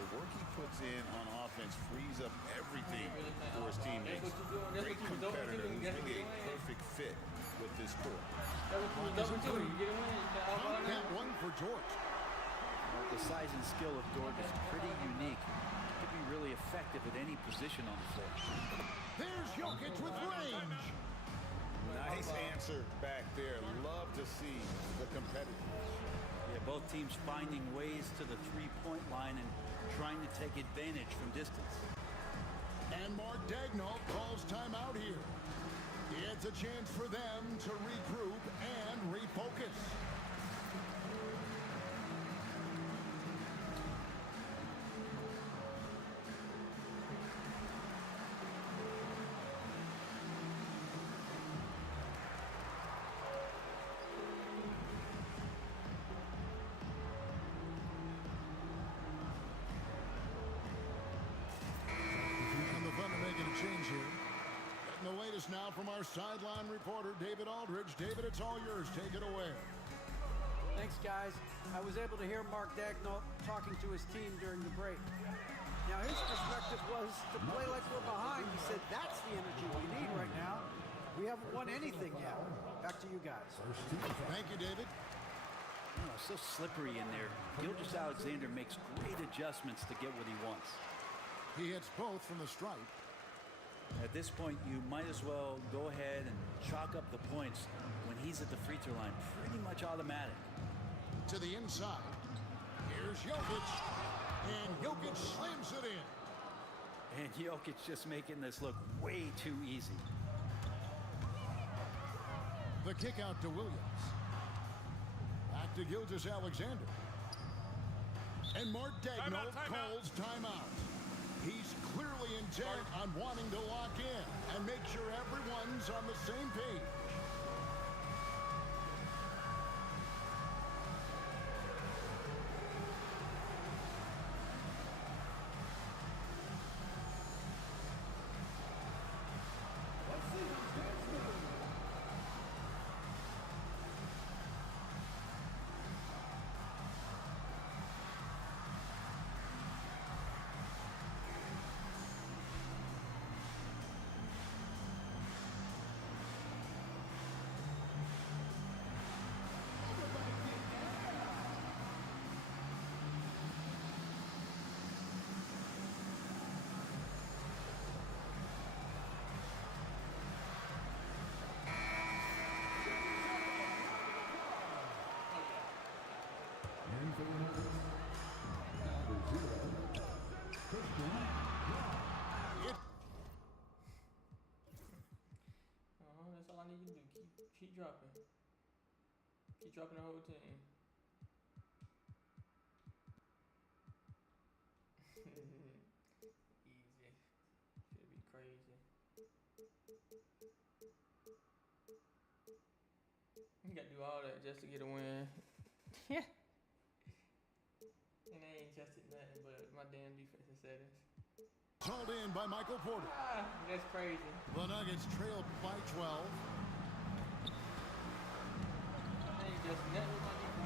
The work he puts in on offense frees up everything for his teammates. Great competitor who's really a perfect fit with this court. That one for George. Well, the size and skill of Dort is pretty unique. He could be really effective at any position on the floor. There's Jokic with range. Nice answer back there. Love to see the competitiveness. Yeah, both teams finding ways to the three-point line and trying to take advantage from distance. And Mark Daigneault calls timeout here. It's a chance for them to regroup and refocus. Change here. Getting the latest now from our sideline reporter, David Aldridge. David, it's all yours. Take it away. Thanks, guys. I was able to hear Mark Daigneault talking to his team during the break. Now, his perspective was to play like we're behind. He said, that's the energy we need right now. We haven't won anything yet. Back to you guys. Thank you, David. Oh, so slippery in there. Gilgeous-Alexander makes great adjustments to get what he wants. He hits both from the stripe. At this point, you might as well go ahead and chalk up the points when he's at the free throw line. Pretty much automatic. To the inside. Here's Jokic. And Jokic slams it in. And Jokic just making this look way too easy. The kick out to Williams. Back to Gilgeous-Alexander. And Mark Daigneault calls timeout. He's clearly intent on wanting to lock in and make sure everyone's on the same page. I need you to do. Keep dropping. Keep dropping the whole team. Easy. Should be crazy. You gotta do all that just to get a win. Yeah. And they ain't adjusted nothing but my damn defensive settings. Called in by Michael Porter. That's crazy. The Nuggets trailed by 12.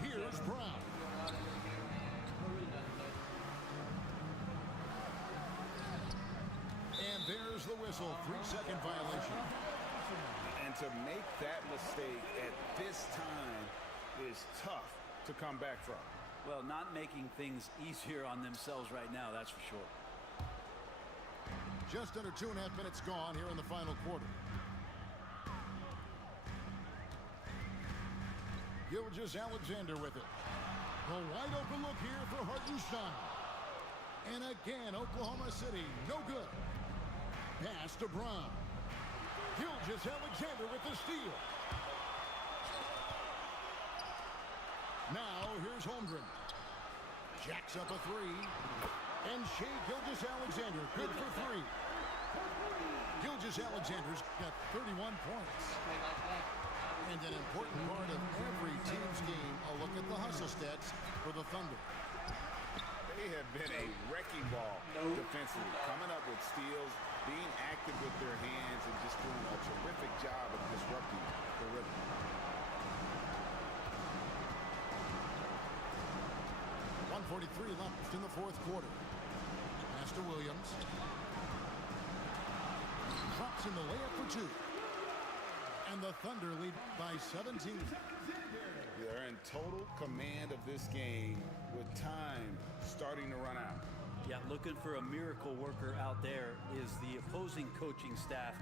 Here's Brown. And there's the whistle. 3-second violation. And to make that mistake at this time is tough to come back from. Well, not making things easier on themselves right now, that's for sure. Just under 2.5 minutes gone here in the final quarter. Gilgeous-Alexander with it. The wide open look here for Hartenstein. And again, Oklahoma City, no good. Pass to Brown. Gilgeous-Alexander with the steal. Now here's Holmgren. Jacks up a three. And Shai Gilgeous-Alexander, good for three. Gilgeous-Alexander's got 31 points. And an important part of every team's game, a look at the hustle stats for the Thunder. They have been a wrecking ball defensively, coming up with steals, being active with their hands, and just doing a terrific job of disrupting the rhythm. .143 left in the fourth quarter. Pass to Williams. Drops in the layup for two. And the Thunder lead by 17. They're in total command of this game with time starting to run out. Yeah, looking for a miracle worker out there is the opposing coaching staff.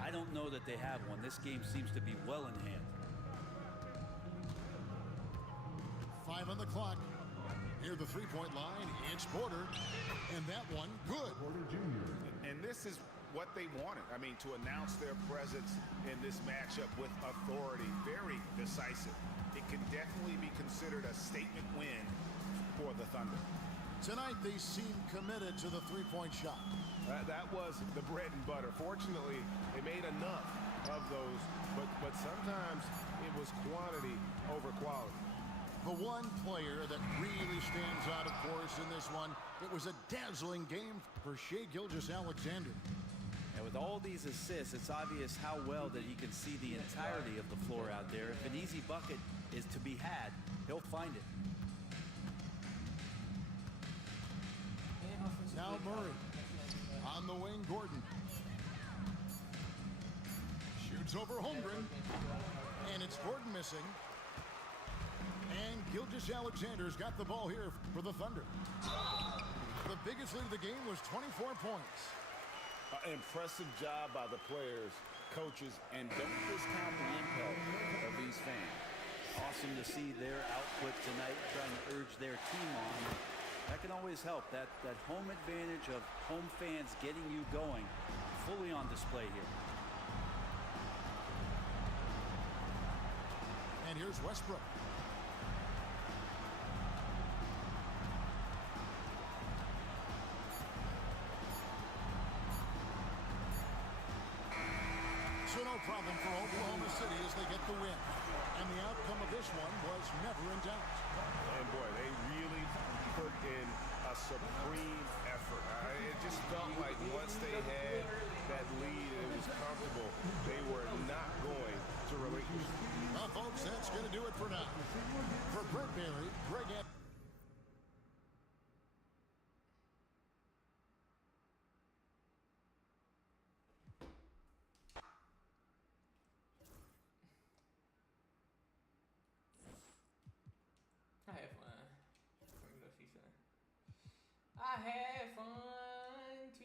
I don't know that they have one. This game seems to be well in hand. 5 on the clock. Near the three-point line, it's Porter. And that one, good. And this is what they wanted. I mean, to announce their presence in this matchup with authority, very decisive. It can definitely be considered a statement win for the Thunder. Tonight, they seem committed to the three-point shot. That was the bread and butter. Fortunately, they made enough of those, but sometimes it was quantity over quality. The one player that really stands out, of course, in this one, it was a dazzling game for Shai Gilgeous-Alexander. And with all these assists, it's obvious how well that he can see the entirety of the floor out there. If an easy bucket is to be had, he'll find it. Now Murray. On the wing, Gordon. Shoots over Holmgren. And it's Gordon missing. And Gilgeous-Alexander's got the ball here for the Thunder. The biggest lead of the game was 24 points. Impressive job by the players, coaches, and don't discount the impact of these fans. Awesome to see their output tonight, trying to urge their team on. That can always help. That home advantage of home fans getting you going, fully on display here. And here's Westbrook. So no problem for Oklahoma City as they get the win. And the outcome of this one was never in doubt. And boy, they really put in a supreme effort. It just felt like once they had that lead and it was comfortable, they were not going to relinquish. Well, folks, that's going to do it for now. For Brent Barry, Greg Ed. I had fun. Let me go see something. I had fun too.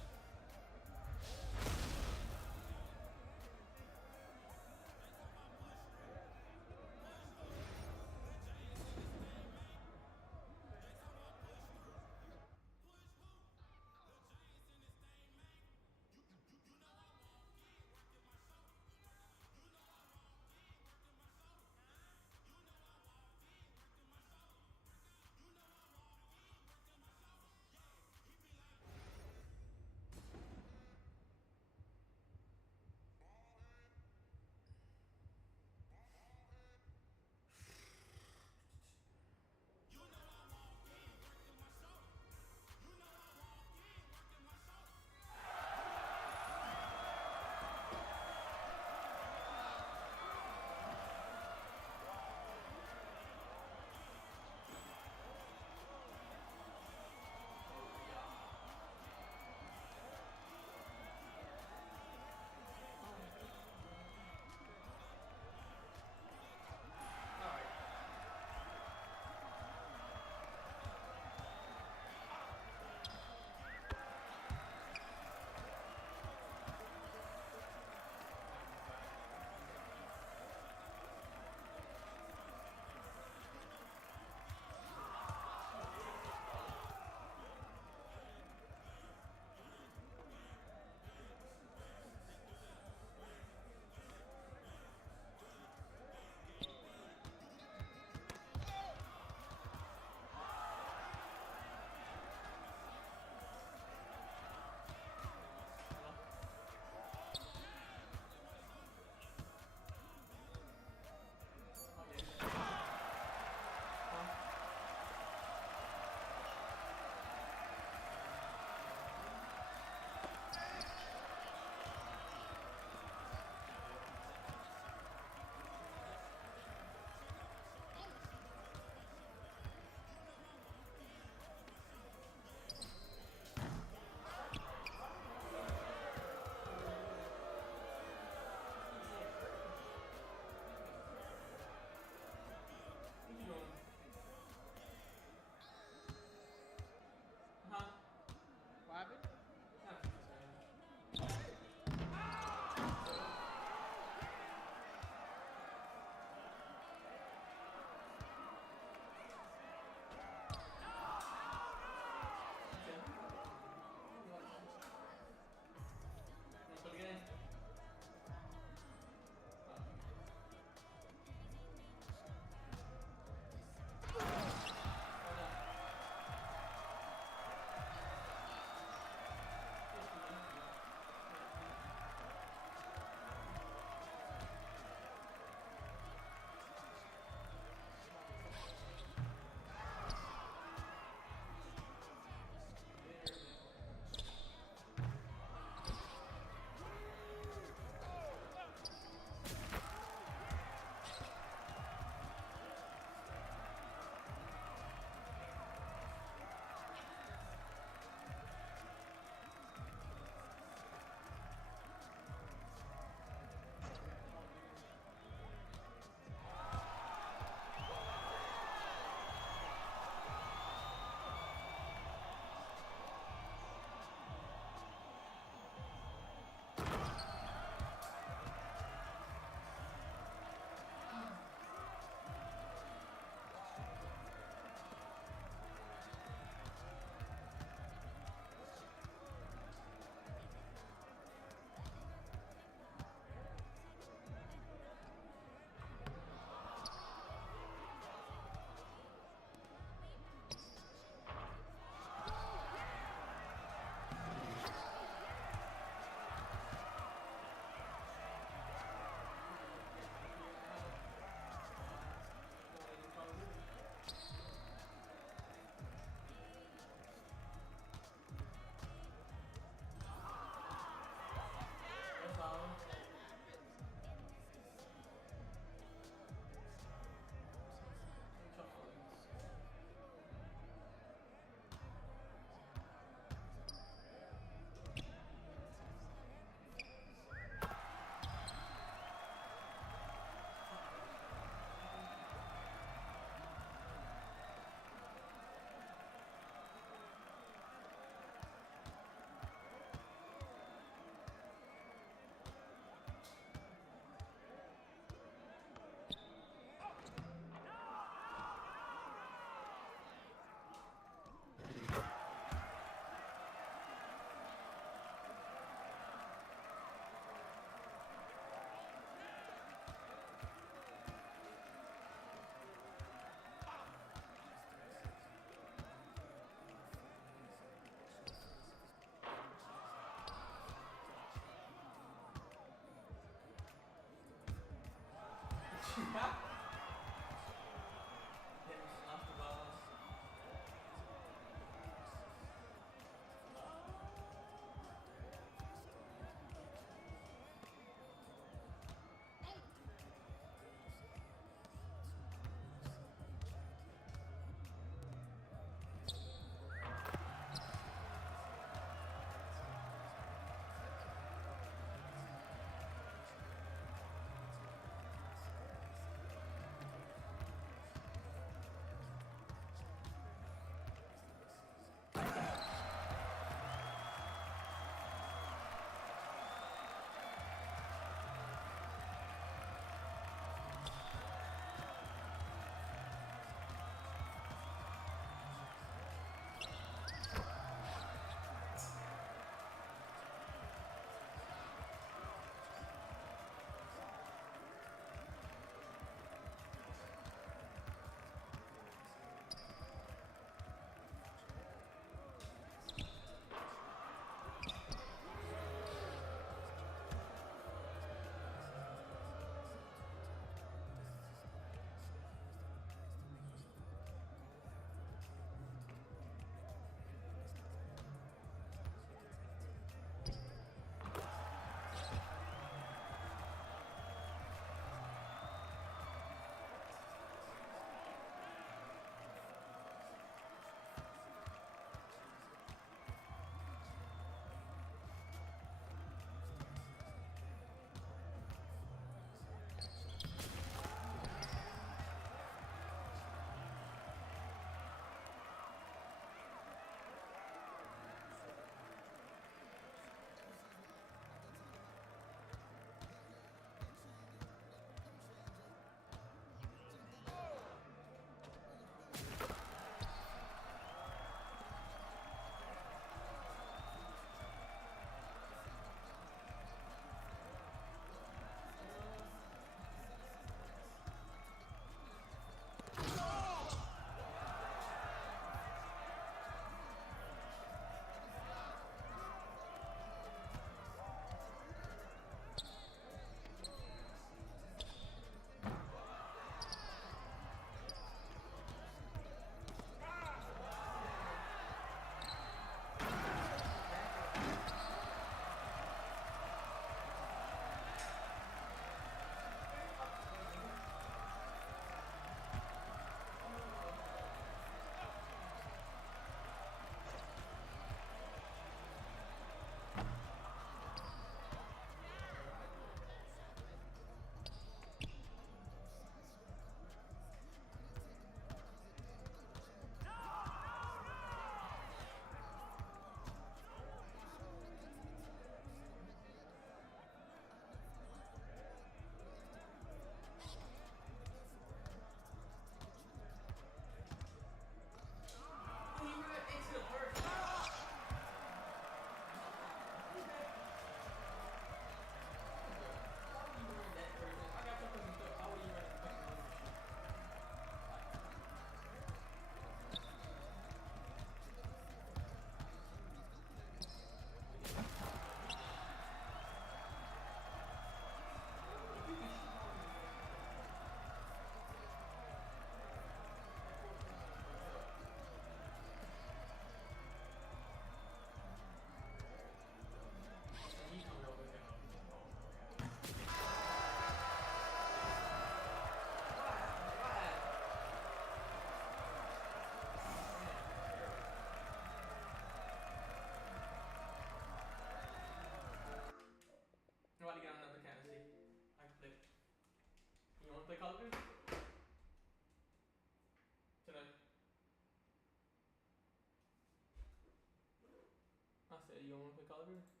you don't want to play Call of Duty?